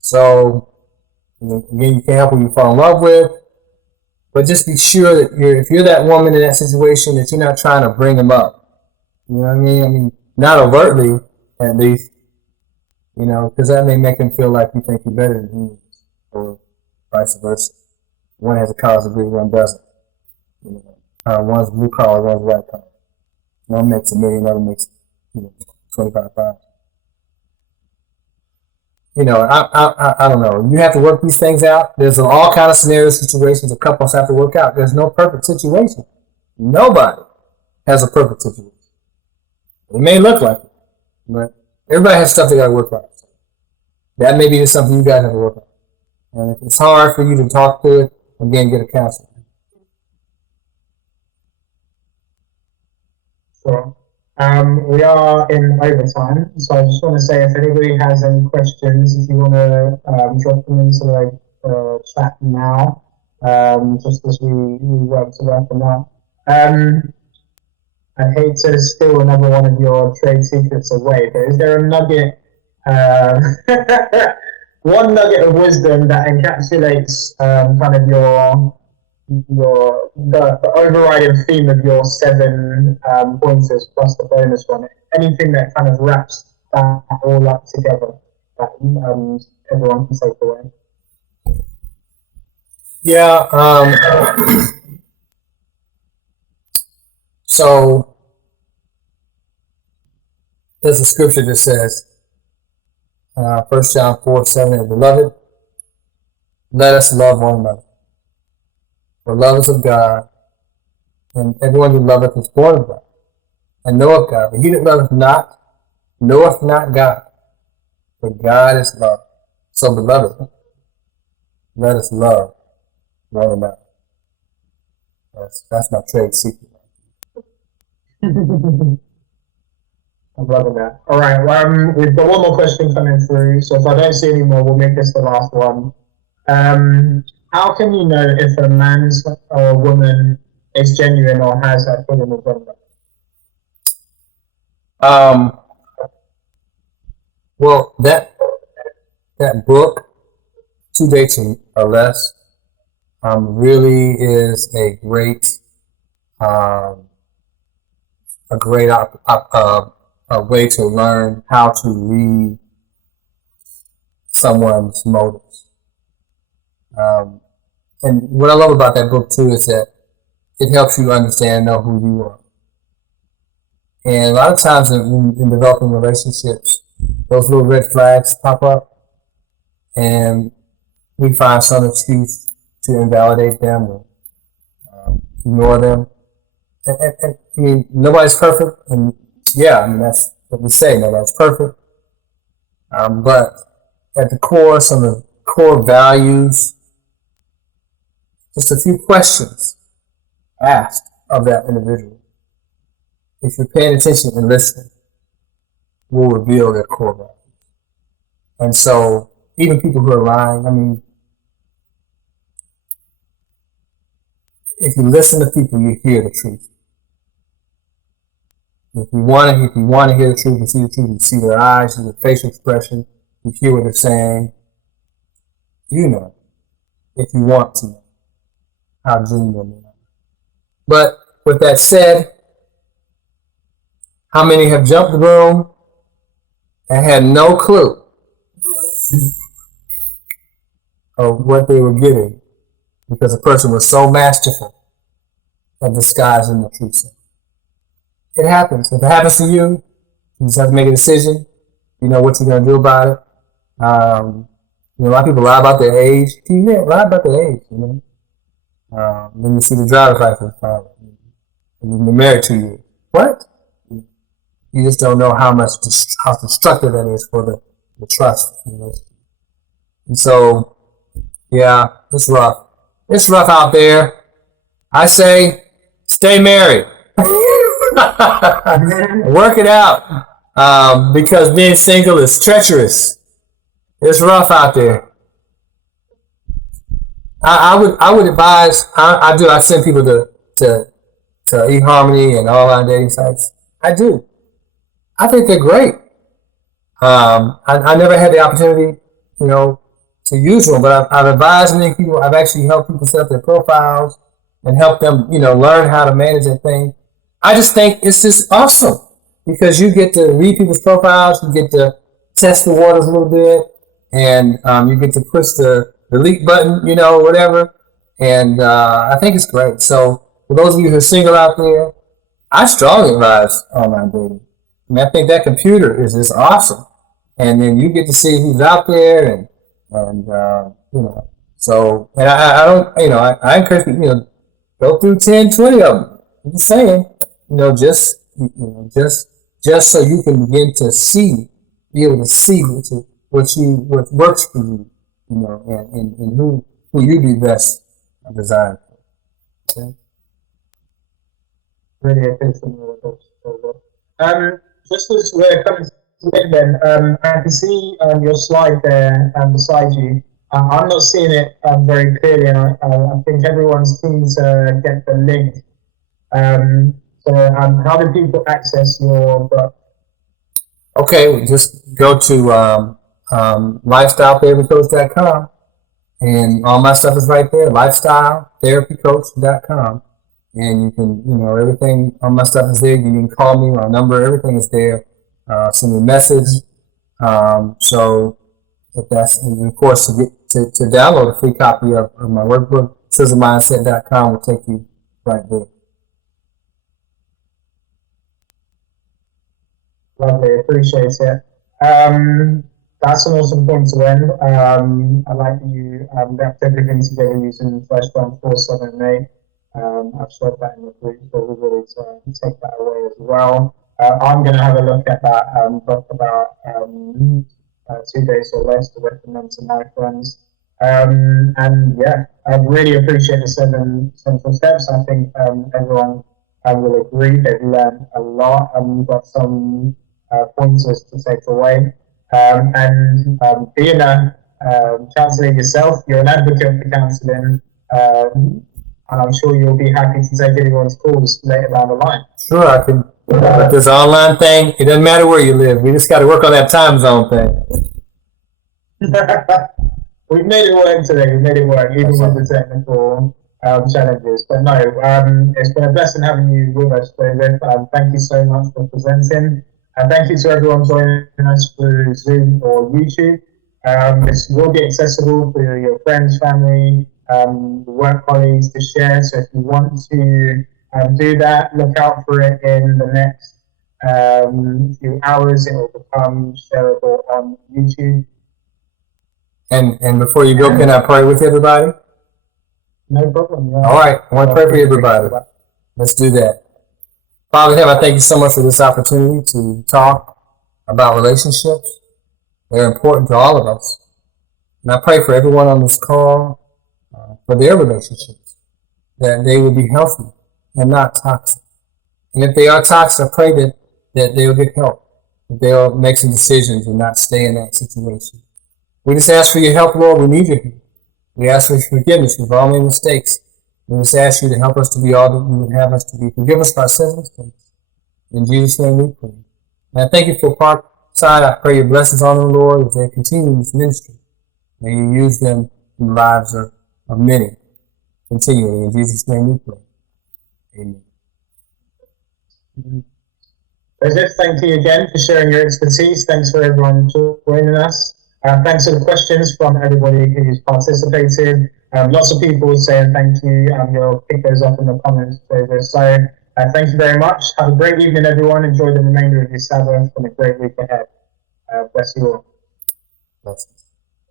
So again, you can't help who you fall in love with, but just be sure that if you're that woman in that situation, that you're not trying to bring them up. You know what I mean? I mean, not overtly, at least, because that may make them feel like you think you're better than he is, or vice versa. One has a college degree, one doesn't. One's blue collar, one's white collar. One makes $1 million, other makes 25,000. I don't know. You have to work these things out. There's all kinds of scenarios, situations that couples have to work out. There's no perfect situation. Nobody has a perfect situation. It may look like it, but everybody has stuff they got to work on. That may be just something you guys have to work on. And if it's hard for you to talk to it, again, get a counselor. Sure. We are in overtime, so I just want to say if anybody has any questions, if you want to drop them into the chat now, just as we work to wrap them up. I hate to steal another one of your trade secrets away, but is there a nugget, one nugget of wisdom that encapsulates kind of the overriding theme of your 7 pointers plus the bonus one? Anything that kind of wraps that all up together that everyone can take away? Yeah. So there's a scripture that says, 1 John 4:7, Beloved, let us love one another. For love is of God, and everyone who loveth is born of God, and knoweth God. But he that loveth not, knoweth not God, for God is love. So, beloved, let us love one another. That's my trade secret. I'm loving that. All right, we've got one more question coming through, so if I don't see any more, we'll make this the last one. How can you know if a man's or a woman is genuine or has that feeling of gender? Well, that book, 2 Dates or Less, really is a great a way to learn how to read someone's motives. And what I love about that book too is that it helps you understand, know who you are. And a lot of times in developing relationships, those little red flags pop up, and we find some excuse to invalidate them or ignore them. And I mean, nobody's perfect, and yeah, I mean that's what we say, nobody's perfect. But at the core, some of the core values, just a few questions asked of that individual, if you're paying attention and listening, will reveal their core values. And so, even people who are lying, I mean, if you listen to people, you hear the truth. If you want to hear the truth, you see the truth, you see their eyes, you see their facial expression, you hear what they're saying, you know, if you want to know how genuine they are. But with that said, how many have jumped the broom and had no clue of what they were getting because the person was so masterful at disguising the truth? It happens. If it happens to you, you just have to make a decision. You know what you're going to do about it. A lot of people lie about their age. Yeah, lie about their age, you know. Then you see the driver's license file. And you're married 2 years. What? You just don't know how destructive that is for the trust. You know? And so, yeah, it's rough. It's rough out there. I say, stay married. Work it out. Because being single is treacherous. It's rough out there. I would advise. I send people to eHarmony and online dating sites. I do. I think they're great. I never had the opportunity, to use one, but I've advised many people. I've actually helped people set up their profiles and help them, learn how to manage their thing. I just think it's just awesome because you get to read people's profiles, you get to test the waters a little bit, and you get to push the delete button, whatever. And I think it's great. So for those of you who are single out there, I strongly advise online dating. I think that computer is just awesome. And then you get to see who's out there so, I don't, I encourage people, go through 10, 20 of them. I'm just saying, just so you can begin to be able to see what works for you, and who you be best designed for. Okay? Really appreciate it. Just as we're coming to the end then, I can see your slide there beside you. I'm not seeing it very clearly, and I think everyone's keen to get the link. How do people access your book? Okay, just go to lifestyletherapycoach.com, and all my stuff is right there. Lifestyletherapycoach.com, and you can, everything. All my stuff is there. You can call me. My number, everything is there. Send me a message. So if that's, and of course, to download a free copy of my workbook, sizzlemindset.com will take you right there. Lovely, appreciate it. That's an awesome point to end. I like that you wrapped everything together using 1 John 4, 7, and 8. I've shared that in the group for everybody to take that away as well. I'm going to have a look at that book about 2 days or less to recommend to my friends. And yeah, I really appreciate the 7 central steps. I think everyone will agree they've learned a lot and got some pointers to take away. Being a counselor yourself, you're an advocate for counselling, and I'm sure you'll be happy to take anyone's calls later down the line. Sure, I can. But this online thing, it doesn't matter where you live. We just got to work on that time zone thing. We've made it work today. We've made it work, even with the technical challenges. But no, it's been a blessing having you with us, Joseph. Thank you so much for presenting. And thank you to everyone joining us through Zoom or YouTube. This will be accessible for your friends, family, work colleagues to share. So if you want to do that, look out for it in the next few hours. It will become shareable on YouTube. And before you go, can I pray with everybody? No problem. Yeah. All right, I want to pray for everybody. Let's do that. Father in heaven, I thank you so much for this opportunity to talk about relationships. They're important to all of us. And I pray for everyone on this call, for their relationships, that they will be healthy and not toxic. And if they are toxic, I pray that they'll get help, that they'll make some decisions and not stay in that situation. We just ask for your help, Lord. We need your help. We ask for your forgiveness for all my mistakes. We just ask you to help us to be all that you would have us to be. Forgive us for our sins and mistakes. In Jesus' name we pray. And I thank you for Parkside. I pray your blessings on them, Lord, as they continue this ministry. May you use them in the lives of many continually. In Jesus' name we pray. Amen. Joseph, thank you again for sharing your expertise. Thanks for everyone joining us. Thanks for the questions from everybody who's participated. Lots of people saying thank you. You'll pick those up in the comments, Joseph. So thank you very much. Have a great evening, everyone. Enjoy the remainder of your Sabbath and a great week ahead. Bless you all. Blessings.